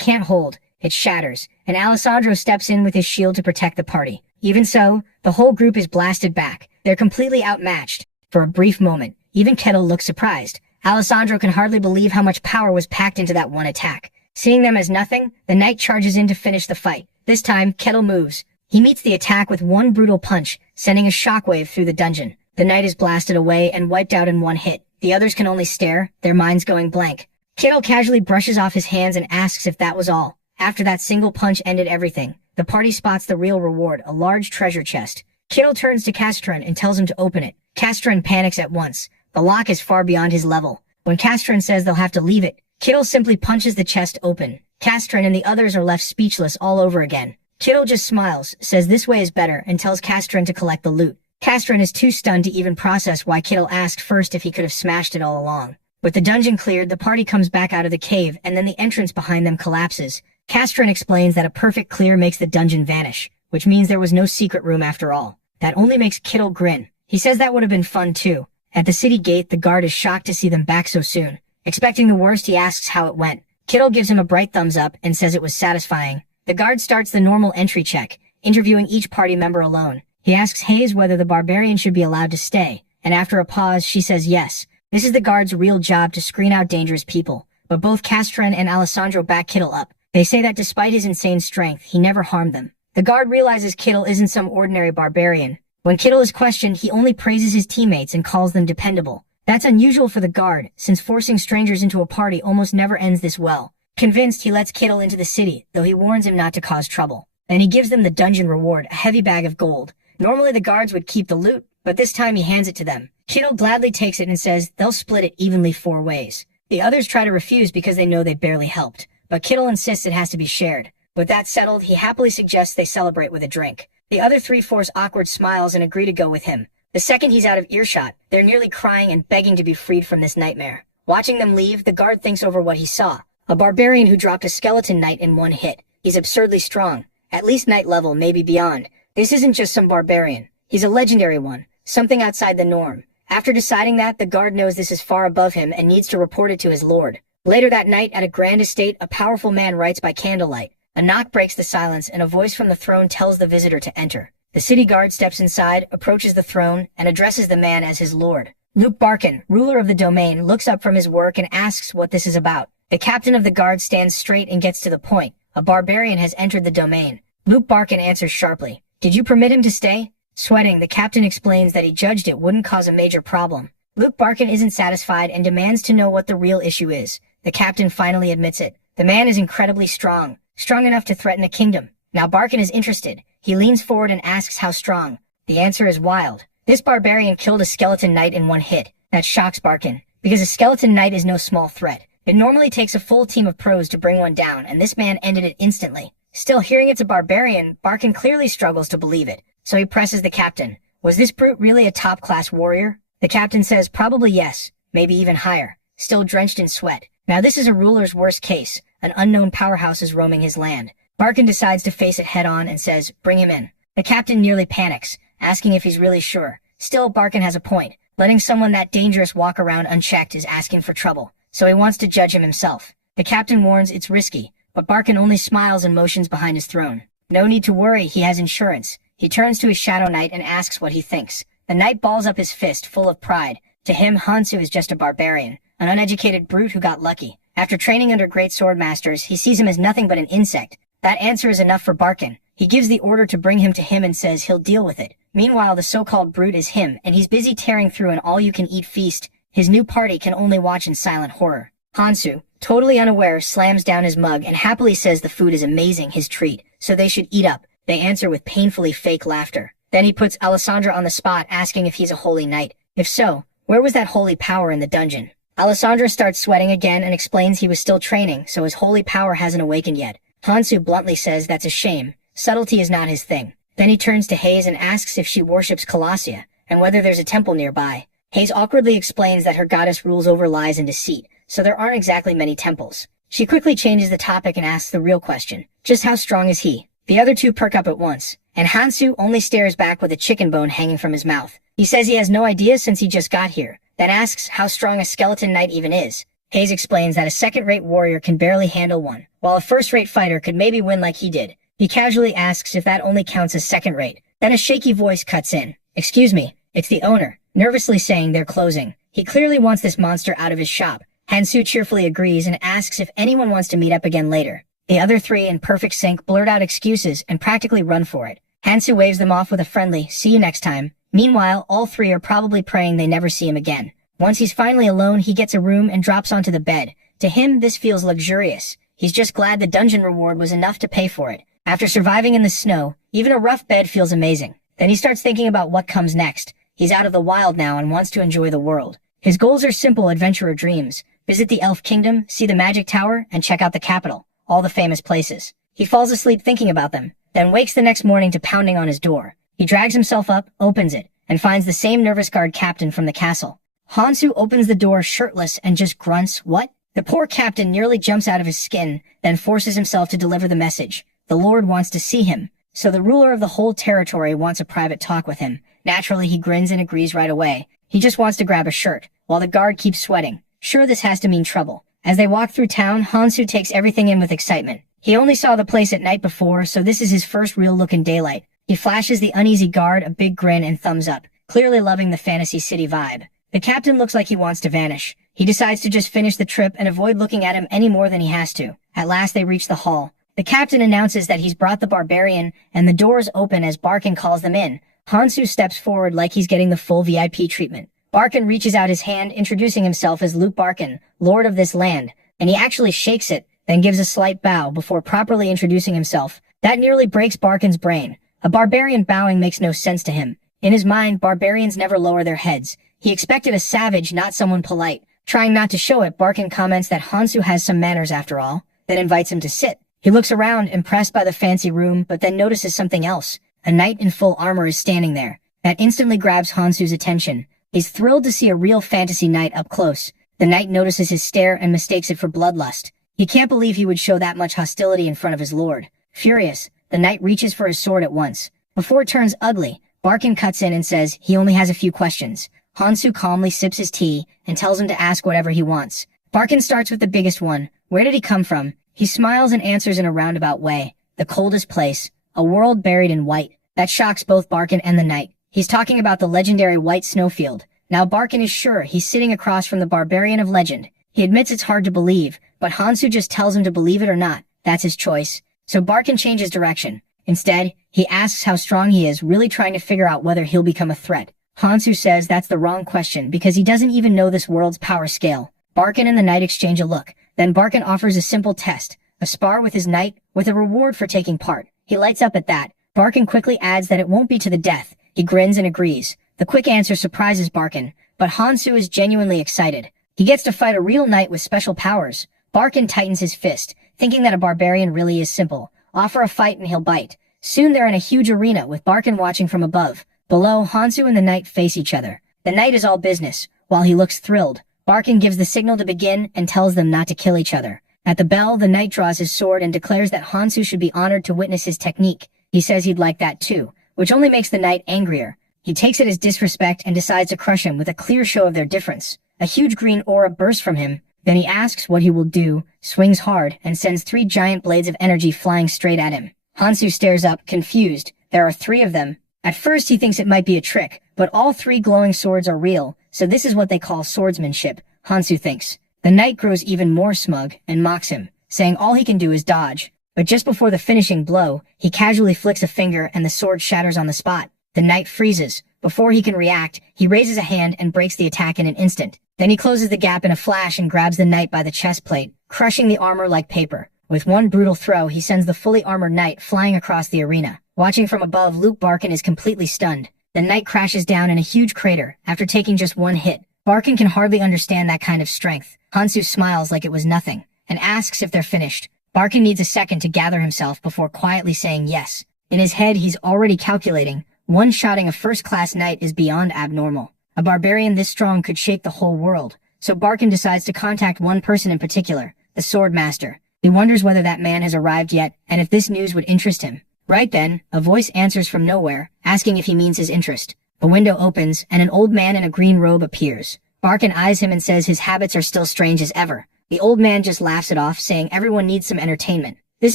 can't hold. It shatters, and Alessandro steps in with his shield to protect the party. Even so, the whole group is blasted back. They're completely outmatched. For a brief moment, even Kettle looks surprised. Alessandro can hardly believe how much power was packed into that one attack. Seeing them as nothing, the knight charges in to finish the fight. This time, Kettle moves. He meets the attack with one brutal punch, sending a shockwave through the dungeon. The knight is blasted away and wiped out in one hit. The others can only stare, their minds going blank. Kettle casually brushes off his hands and asks if that was all. After that single punch ended everything, the party spots the real reward, a large treasure chest. Kettle turns to Castron and tells him to open it. Castron panics at once. The lock is far beyond his level. When Castron says they'll have to leave it, Kettle simply punches the chest open. Castron and the others are left speechless all over again. Kettle just smiles, says this way is better, and tells Castron to collect the loot. Castron is too stunned to even process why Kettle asked first if he could have smashed it all along. With the dungeon cleared, the party comes back out of the cave, and then the entrance behind them collapses. Castron explains that a perfect clear makes the dungeon vanish, which means there was no secret room after all. That only makes Kettle grin. He says that would have been fun too. At the city gate, the guard is shocked to see them back so soon. Expecting the worst, he asks how it went. Kettle gives him a bright thumbs up and says it was satisfying. The guard starts the normal entry check, interviewing each party member alone. He asks Hayes whether the barbarian should be allowed to stay, and after a pause, she says yes. This is the guard's real job, to screen out dangerous people. But both Castron and Alessandro back Kettle up. They say that despite his insane strength, he never harmed them. The guard realizes Kettle isn't some ordinary barbarian. When Kettle is questioned, he only praises his teammates and calls them dependable. That's unusual for the guard, since forcing strangers into a party almost never ends this well. Convinced, he lets Kettle into the city, though he warns him not to cause trouble. Then he gives them the dungeon reward, a heavy bag of gold. Normally the guards would keep the loot, but this time he hands it to them. Kettle gladly takes it and says they'll split it evenly 4 ways. The others try to refuse because they know they barely helped, but Kettle insists it has to be shared. With that settled, he happily suggests they celebrate with a drink. The other 3 force awkward smiles and agree to go with him. The second he's out of earshot, they're nearly crying and begging to be freed from this nightmare. Watching them leave, the guard thinks over what he saw. A barbarian who dropped a skeleton knight in one hit. He's absurdly strong. At least knight level, maybe beyond. This isn't just some barbarian. He's a legendary one. Something outside the norm. After deciding that, the guard knows this is far above him and needs to report it to his lord. Later that night, at a grand estate, a powerful man writes by candlelight. A knock breaks the silence, and a voice from the throne tells the visitor to enter. The city guard steps inside, approaches the throne, and addresses the man as his lord. Luke Barkin, ruler of the domain, looks up from his work and asks what this is about. The captain of the guard stands straight and gets to the point. A barbarian has entered the domain. Luke Barkin answers sharply. Did you permit him to stay? Sweating, the captain explains that he judged it wouldn't cause a major problem. Luke Barkin isn't satisfied and demands to know what the real issue is. The captain finally admits it. The man is incredibly strong enough to threaten a kingdom. Now Barkin is interested. He leans forward and asks how strong. The answer is wild. This barbarian killed a skeleton knight in one hit. That shocks Barkin, because a skeleton knight is no small threat. It normally takes a full team of pros to bring one down, and this man ended it instantly. Still, hearing it's a barbarian, Barkin clearly struggles to believe it. So he presses the captain. Was this brute really a top-class warrior? The captain says probably yes, maybe even higher, still drenched in sweat. Now this is a ruler's worst case. An unknown powerhouse is roaming his land. Barkin decides to face it head-on and says, bring him in. The captain nearly panics, asking if he's really sure. Still, Barkin has a point. Letting someone that dangerous walk around unchecked is asking for trouble, so he wants to judge him himself. The captain warns it's risky, but Barkin only smiles and motions behind his throne. No need to worry, he has insurance. He turns to his shadow knight and asks what he thinks. The knight balls up his fist, full of pride. To him, Hansu is just a barbarian, an uneducated brute who got lucky. After training under great sword masters, he sees him as nothing but an insect. That answer is enough for Barkin. He gives the order to bring him to him and says he'll deal with it. Meanwhile, the so-called brute is him, and he's busy tearing through an all-you-can-eat feast. His new party can only watch in silent horror. Hansu, totally unaware, slams down his mug and happily says the food is amazing, his treat, so they should eat up. They answer with painfully fake laughter. Then he puts Alessandra on the spot, asking if he's a holy knight. If so, where was that holy power in the dungeon? Alessandra starts sweating again and explains he was still training, so his holy power hasn't awakened yet. Hansu bluntly says that's a shame. Subtlety is not his thing. Then he turns to Hayes and asks if she worships Colossia, and whether there's a temple nearby. Hayes awkwardly explains that her goddess rules over lies and deceit, so there aren't exactly many temples. She quickly changes the topic and asks the real question. Just how strong is he? The other two perk up at once, and Hansu only stares back with a chicken bone hanging from his mouth. He says he has no idea since he just got here, then asks how strong a skeleton knight even is. Hayes explains that a second-rate warrior can barely handle one, while a first-rate fighter could maybe win like he did. He casually asks if that only counts as second-rate. Then a shaky voice cuts in. Excuse me, it's the owner, nervously saying they're closing. He clearly wants this monster out of his shop. Hansu cheerfully agrees and asks if anyone wants to meet up again later. The other three, in perfect sync, blurt out excuses and practically run for it. Hansu waves them off with a friendly, see you next time. Meanwhile, all three are probably praying they never see him again. Once he's finally alone, he gets a room and drops onto the bed. To him, this feels luxurious. He's just glad the dungeon reward was enough to pay for it. After surviving in the snow, even a rough bed feels amazing. Then he starts thinking about what comes next. He's out of the wild now and wants to enjoy the world. His goals are simple adventurer dreams. Visit the Elf Kingdom, see the Magic Tower, and check out the capital. All the famous places. He falls asleep thinking about them, then wakes the next morning to pounding on his door. He drags himself up, opens it, and finds the same nervous guard captain from the castle. Hansu opens the door shirtless and just grunts, "What?" The poor captain nearly jumps out of his skin, then forces himself to deliver the message. The Lord wants to see him, so the ruler of the whole territory wants a private talk with him. Naturally, he grins and agrees right away. He just wants to grab a shirt, while the guard keeps sweating. Sure, this has to mean trouble. As they walk through town, Hansu takes everything in with excitement. He only saw the place at night before, so this is his first real look in daylight. He flashes the uneasy guard a big grin and thumbs up, clearly loving the fantasy city vibe. The captain looks like he wants to vanish. He decides to just finish the trip and avoid looking at him any more than he has to. At last they reach the hall. The captain announces that he's brought the barbarian, and the doors open as Barkin calls them in. Hansu steps forward like he's getting the full VIP treatment. Barkin reaches out his hand, introducing himself as Luke Barkin, lord of this land, and he actually shakes it, then gives a slight bow before properly introducing himself. That nearly breaks Barkin's brain. A barbarian bowing makes no sense to him. In his mind, barbarians never lower their heads. He expected a savage, not someone polite. Trying not to show it, Barkin comments that Hansu has some manners after all, then invites him to sit. He looks around, impressed by the fancy room, but then notices something else. A knight in full armor is standing there. That instantly grabs Hansu's attention. He's thrilled to see a real fantasy knight up close. The knight notices his stare and mistakes it for bloodlust. He can't believe he would show that much hostility in front of his lord. Furious, the knight reaches for his sword at once. Before it turns ugly, Barkin cuts in and says he only has a few questions. Hansu calmly sips his tea and tells him to ask whatever he wants. Barkin starts with the biggest one. Where did he come from? He smiles and answers in a roundabout way. The coldest place. A world buried in white. That shocks both Barkin and the knight. He's talking about the legendary white snowfield. Now Barkin is sure he's sitting across from the barbarian of legend. He admits it's hard to believe, but Hansu just tells him to believe it or not. That's his choice. So Barkin changes direction. Instead, he asks how strong he is, really trying to figure out whether he'll become a threat. Hansu says that's the wrong question because he doesn't even know this world's power scale. Barkin and the knight exchange a look. Then Barkin offers a simple test, a spar with his knight, with a reward for taking part. He lights up at that. Barkin quickly adds that it won't be to the death. He grins and agrees. The quick answer surprises Barkin, but Hansu is genuinely excited. He gets to fight a real knight with special powers. Barkin tightens his fist, thinking that a barbarian really is simple. Offer a fight and he'll bite. Soon they're in a huge arena with Barkin watching from above. Below, Hansu and the knight face each other. The knight is all business. While he looks thrilled, Barkin gives the signal to begin and tells them not to kill each other. At the bell, the knight draws his sword and declares that Hansu should be honored to witness his technique. He says he'd like that too, which only makes the knight angrier. He takes it as disrespect and decides to crush him with a clear show of their difference. A huge green aura bursts from him. Then he asks what he will do, swings hard, and sends 3 giant blades of energy flying straight at him. Hansu stares up, confused. There are 3 of them. At first he thinks it might be a trick, but all 3 glowing swords are real, so this is what they call swordsmanship, Hansu thinks. The knight grows even more smug and mocks him, saying all he can do is dodge. But just before the finishing blow, he casually flicks a finger and the sword shatters on the spot. The knight freezes. Before he can react, he raises a hand and breaks the attack in an instant. Then he closes the gap in a flash and grabs the knight by the chest plate, crushing the armor like paper. With one brutal throw, he sends the fully armored knight flying across the arena. Watching from above, Luke Barkin is completely stunned. The knight crashes down in a huge crater after taking just one hit. Barkin can hardly understand that kind of strength. Hansu smiles like it was nothing and asks if they're finished. Barkin needs a second to gather himself before quietly saying yes. In his head, he's already calculating. One-shotting a first-class knight is beyond abnormal. A barbarian this strong could shake the whole world. So Barkin decides to contact one person in particular, the sword master. He wonders whether that man has arrived yet and if this news would interest him. Right then, a voice answers from nowhere, asking if he means his interest. A window opens, and an old man in a green robe appears. Barkin eyes him and says his habits are still strange as ever. The old man just laughs it off, saying everyone needs some entertainment. This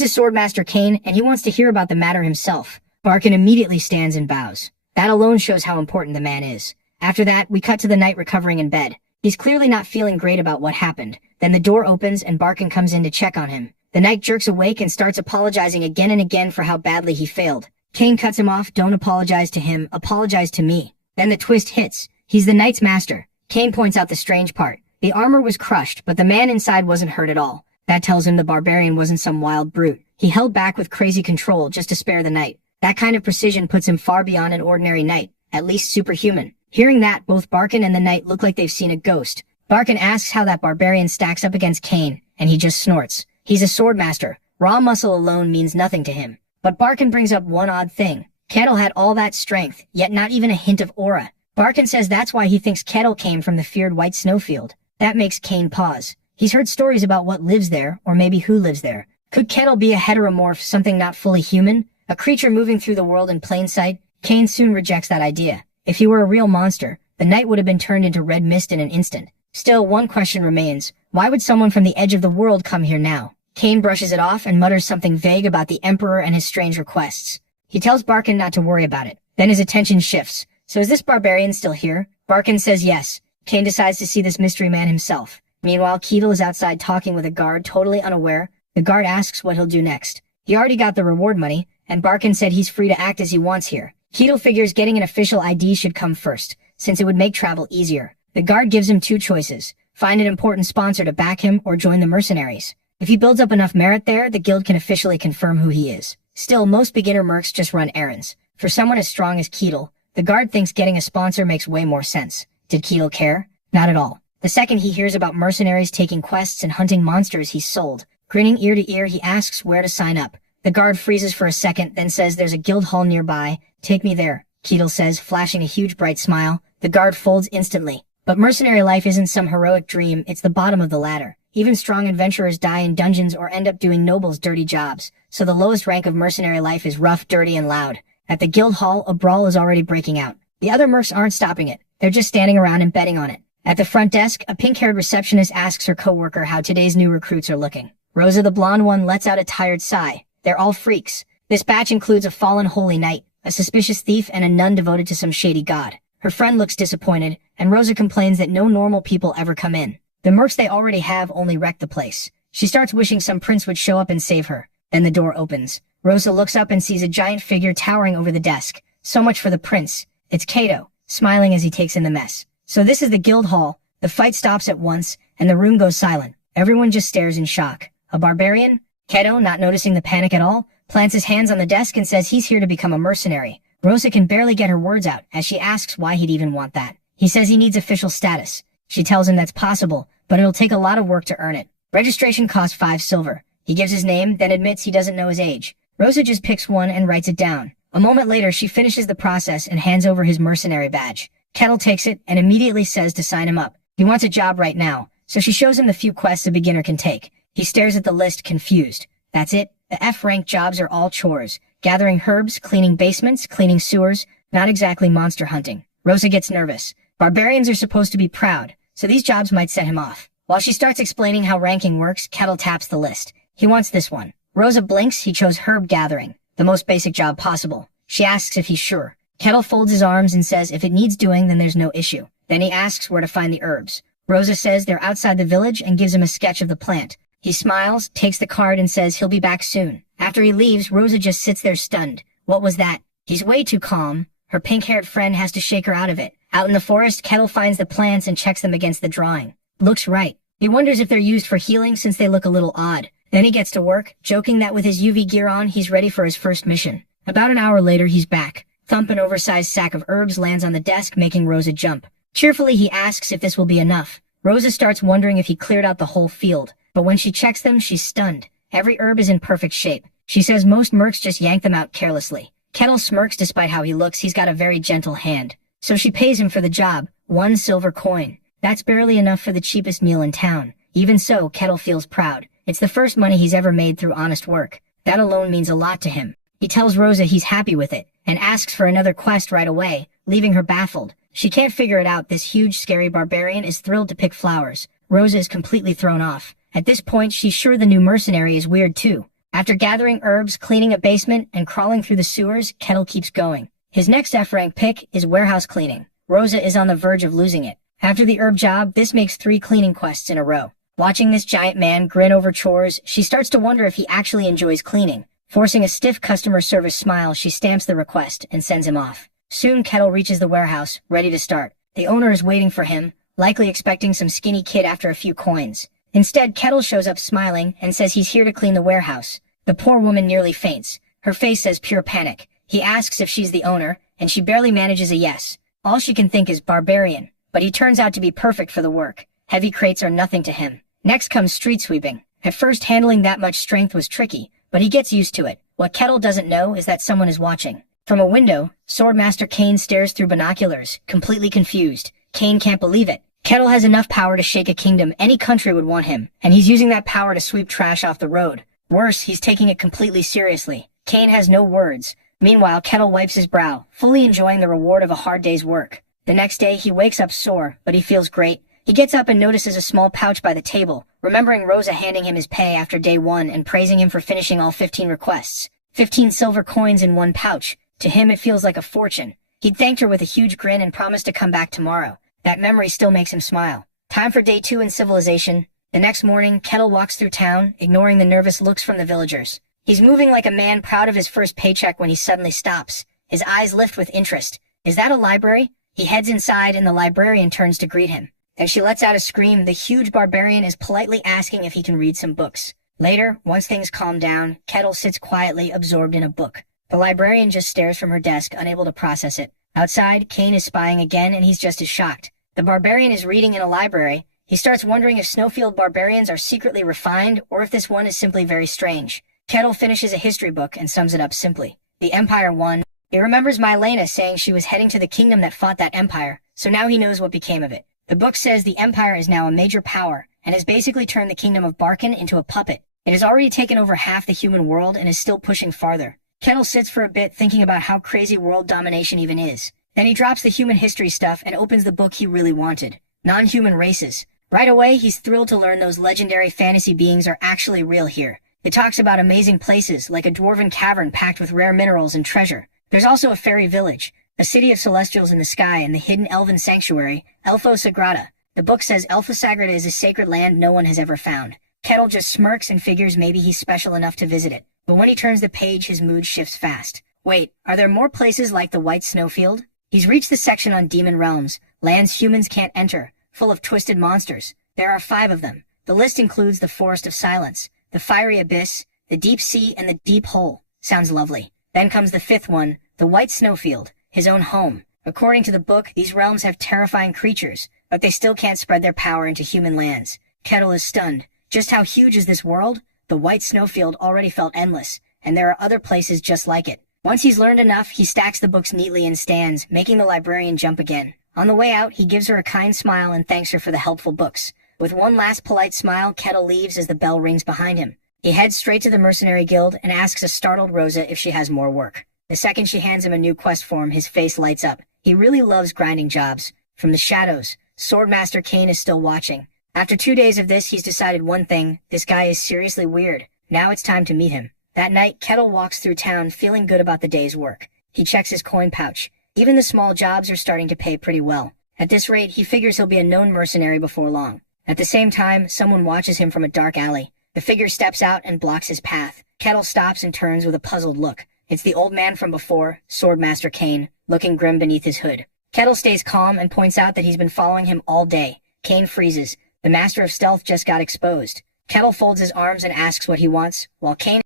is Swordmaster Kane, and he wants to hear about the matter himself. Barkin immediately stands and bows. That alone shows how important the man is. After that, we cut to the knight recovering in bed. He's clearly not feeling great about what happened. Then the door opens and Barkin comes in to check on him. The knight jerks awake and starts apologizing again and again for how badly he failed. Kane cuts him off. Don't apologize to him, apologize to me. Then the twist hits. He's the knight's master. Kane points out the strange part. The armor was crushed, but the man inside wasn't hurt at all. That tells him the barbarian wasn't some wild brute. He held back with crazy control just to spare the knight. That kind of precision puts him far beyond an ordinary knight, at least superhuman. Hearing that, both Barkin and the knight look like they've seen a ghost. Barkin asks how that barbarian stacks up against Kane, and he just snorts. He's a swordmaster. Raw muscle alone means nothing to him. But Barkin brings up one odd thing. Kettle had all that strength, yet not even a hint of aura. Barkin says that's why he thinks Kettle came from the feared white snowfield. That makes Kane pause. He's heard stories about what lives there, or maybe who lives there. Could Kettle be a heteromorph, something not fully human? A creature moving through the world in plain sight? Kane soon rejects that idea. If he were a real monster, the knight would have been turned into red mist in an instant. Still, one question remains. Why would someone from the edge of the world come here now? Kane brushes it off and mutters something vague about the Emperor and his strange requests. He tells Barkin not to worry about it. Then his attention shifts. So is this barbarian still here? Barkin says yes. Kane decides to see this mystery man himself. Meanwhile, Keatle is outside talking with a guard, totally unaware. The guard asks what he'll do next. He already got the reward money, and Barkin said he's free to act as he wants here. Keatle figures getting an official ID should come first, since it would make travel easier. The guard gives him two choices. Find an important sponsor to back him or join the mercenaries. If he builds up enough merit there, the guild can officially confirm who he is. Still, most beginner mercs just run errands. For someone as strong as Keatle, the guard thinks getting a sponsor makes way more sense. Did Keatle care? Not at all. The second he hears about mercenaries taking quests and hunting monsters he's sold. Grinning ear to ear, he asks where to sign up. The guard freezes for a second, then says there's a guild hall nearby. Take me there, Keatle says, flashing a huge bright smile. The guard folds instantly. But mercenary life isn't some heroic dream, it's the bottom of the ladder. Even strong adventurers die in dungeons or end up doing nobles' dirty jobs, so the lowest rank of mercenary life is rough, dirty, and loud. At the guild hall, a brawl is already breaking out. The other mercs aren't stopping it. They're just standing around and betting on it. At the front desk, a pink-haired receptionist asks her coworker how today's new recruits are looking. Rosa, the blonde one, lets out a tired sigh. They're all freaks. This batch includes a fallen holy knight, a suspicious thief, and a nun devoted to some shady god. Her friend looks disappointed, and Rosa complains that no normal people ever come in. The mercs they already have only wreck the place. She starts wishing some prince would show up and save her. Then the door opens. Rosa looks up and sees a giant figure towering over the desk. So much for the prince. It's Kato, smiling as he takes in the mess. So this is the guild hall. The fight stops at once, and the room goes silent. Everyone just stares in shock. A barbarian? Kato, not noticing the panic at all, plants his hands on the desk and says he's here to become a mercenary. Rosa can barely get her words out as she asks why he'd even want that. He says he needs official status. She tells him that's possible, but it'll take a lot of work to earn it. Registration costs 5 silver. He gives his name, then admits he doesn't know his age. Rosa just picks one and writes it down. A moment later, she finishes the process and hands over his mercenary badge. Kettle takes it and immediately says to sign him up. He wants a job right now, so she shows him the few quests a beginner can take. He stares at the list, confused. That's it? The F-rank jobs are all chores. Gathering herbs, cleaning basements, cleaning sewers, not exactly monster hunting. Rosa gets nervous. Barbarians are supposed to be proud, so these jobs might set him off. While she starts explaining how ranking works, Kettle taps the list. He wants this one. Rosa blinks. He chose herb gathering, the most basic job possible. She asks if he's sure. Kettle folds his arms and says if it needs doing, then there's no issue. Then he asks where to find the herbs. Rosa says they're outside the village and gives him a sketch of the plant. He smiles, takes the card and says he'll be back soon. After he leaves, Rosa just sits there stunned. What was that? He's way too calm. Her pink-haired friend has to shake her out of it. Out in the forest, Kettle finds the plants and checks them against the drawing. Looks right. He wonders if they're used for healing since they look a little odd. Then he gets to work, joking that with his UV gear on, he's ready for his first mission. About an hour later, he's back. Thump, an oversized sack of herbs lands on the desk, making Rosa jump. Cheerfully, he asks if this will be enough. Rosa starts wondering if he cleared out the whole field, but when she checks them, she's stunned. Every herb is in perfect shape. She says most mercs just yank them out carelessly. Kettle smirks despite how he looks. He's got a very gentle hand. So she pays him for the job, 1 silver coin. That's barely enough for the cheapest meal in town. Even so, Kettle feels proud. It's the first money he's ever made through honest work. That alone means a lot to him. He tells Rosa he's happy with it, and asks for another quest right away, leaving her baffled. She can't figure it out. This huge, scary barbarian is thrilled to pick flowers. Rosa is completely thrown off. At this point, she's sure the new mercenary is weird too. After gathering herbs, cleaning a basement, and crawling through the sewers, Kettle keeps going. His next F-rank pick is warehouse cleaning. Rosa is on the verge of losing it. After the herb job, this makes 3 cleaning quests in a row. Watching this giant man grin over chores, she starts to wonder if he actually enjoys cleaning. Forcing a stiff customer service smile, she stamps the request and sends him off. Soon, Kettle reaches the warehouse, ready to start. The owner is waiting for him, likely expecting some skinny kid after a few coins. Instead, Kettle shows up smiling and says he's here to clean the warehouse. The poor woman nearly faints. Her face says pure panic. He asks if she's the owner, and she barely manages a yes. All she can think is barbarian, but he turns out to be perfect for the work. Heavy crates are nothing to him. Next comes street sweeping. At first, handling that much strength was tricky, but he gets used to it. What Kettle doesn't know is that someone is watching. From a window, Swordmaster Kane stares through binoculars, completely confused. Kane can't believe it. Kettle has enough power to shake a kingdom. Any country would want him, and he's using that power to sweep trash off the road. Worse, he's taking it completely seriously. Kane has no words. Meanwhile, Kettle wipes his brow, fully enjoying the reward of a hard day's work. The next day, he wakes up sore, but he feels great. He gets up and notices a small pouch by the table, remembering Rosa handing him his pay after day 1 and praising him for finishing all 15 requests. 15 silver coins in one pouch. To him, it feels like a fortune. He'd thanked her with a huge grin and promised to come back tomorrow. That memory still makes him smile. Time for day 2 in civilization. The next morning, Kettle walks through town, ignoring the nervous looks from the villagers. He's moving like a man proud of his first paycheck when he suddenly stops. His eyes lift with interest. Is that a library? He heads inside and the librarian turns to greet him. As she lets out a scream, the huge barbarian is politely asking if he can read some books. Later, once things calm down, Kettle sits quietly, absorbed in a book. The librarian just stares from her desk, unable to process it. Outside, Kane is spying again and he's just as shocked. The barbarian is reading in a library. He starts wondering if Snowfield barbarians are secretly refined or if this one is simply very strange. Kettle finishes a history book and sums it up simply. The Empire won. He remembers Mylena saying she was heading to the kingdom that fought that empire, so now he knows what became of it. The book says the Empire is now a major power and has basically turned the kingdom of Barkin into a puppet. It has already taken over half the human world and is still pushing farther. Kettle sits for a bit thinking about how crazy world domination even is. Then he drops the human history stuff and opens the book he really wanted. Non-human races. Right away, he's thrilled to learn those legendary fantasy beings are actually real here. It talks about amazing places like a dwarven cavern packed with rare minerals and treasure. There's also a fairy village, a city of celestials in the sky, and the hidden elven sanctuary, Elfo Sagrada. The book says Elfo Sagrada is a sacred land no one has ever found. Kettle just smirks and figures maybe he's special enough to visit it. But when he turns the page, his mood shifts fast. Wait, are there more places like the White Snowfield? He's reached the section on demon realms, lands humans can't enter, full of twisted monsters. There are 5 of them. The list includes the Forest of Silence, the Fiery Abyss, the Deep Sea, and the Deep Hole. Sounds lovely. Then comes the 5th one, the White Snowfield, his own home. According to the book, these realms have terrifying creatures, but they still can't spread their power into human lands. Kettle is stunned. Just how huge is this world? The White Snowfield already felt endless, and there are other places just like it. Once he's learned enough, he stacks the books neatly and stands, making the librarian jump again. On the way out, he gives her a kind smile and thanks her for the helpful books. With one last polite smile, Kettle leaves as the bell rings behind him. He heads straight to the Mercenary Guild and asks a startled Rosa if she has more work. The second she hands him a new quest form, his face lights up. He really loves grinding jobs. From the shadows, Swordmaster Kane is still watching. After 2 days of this, he's decided one thing: this guy is seriously weird. Now it's time to meet him. That night, Kettle walks through town feeling good about the day's work. He checks his coin pouch. Even the small jobs are starting to pay pretty well. At this rate, he figures he'll be a known mercenary before long. At the same time, someone watches him from a dark alley. The figure steps out and blocks his path. Kettle stops and turns with a puzzled look. It's the old man from before, Swordmaster Kane, looking grim beneath his hood. Kettle stays calm and points out that he's been following him all day. Kane freezes. The master of stealth just got exposed. Kettle folds his arms and asks what he wants, while Kane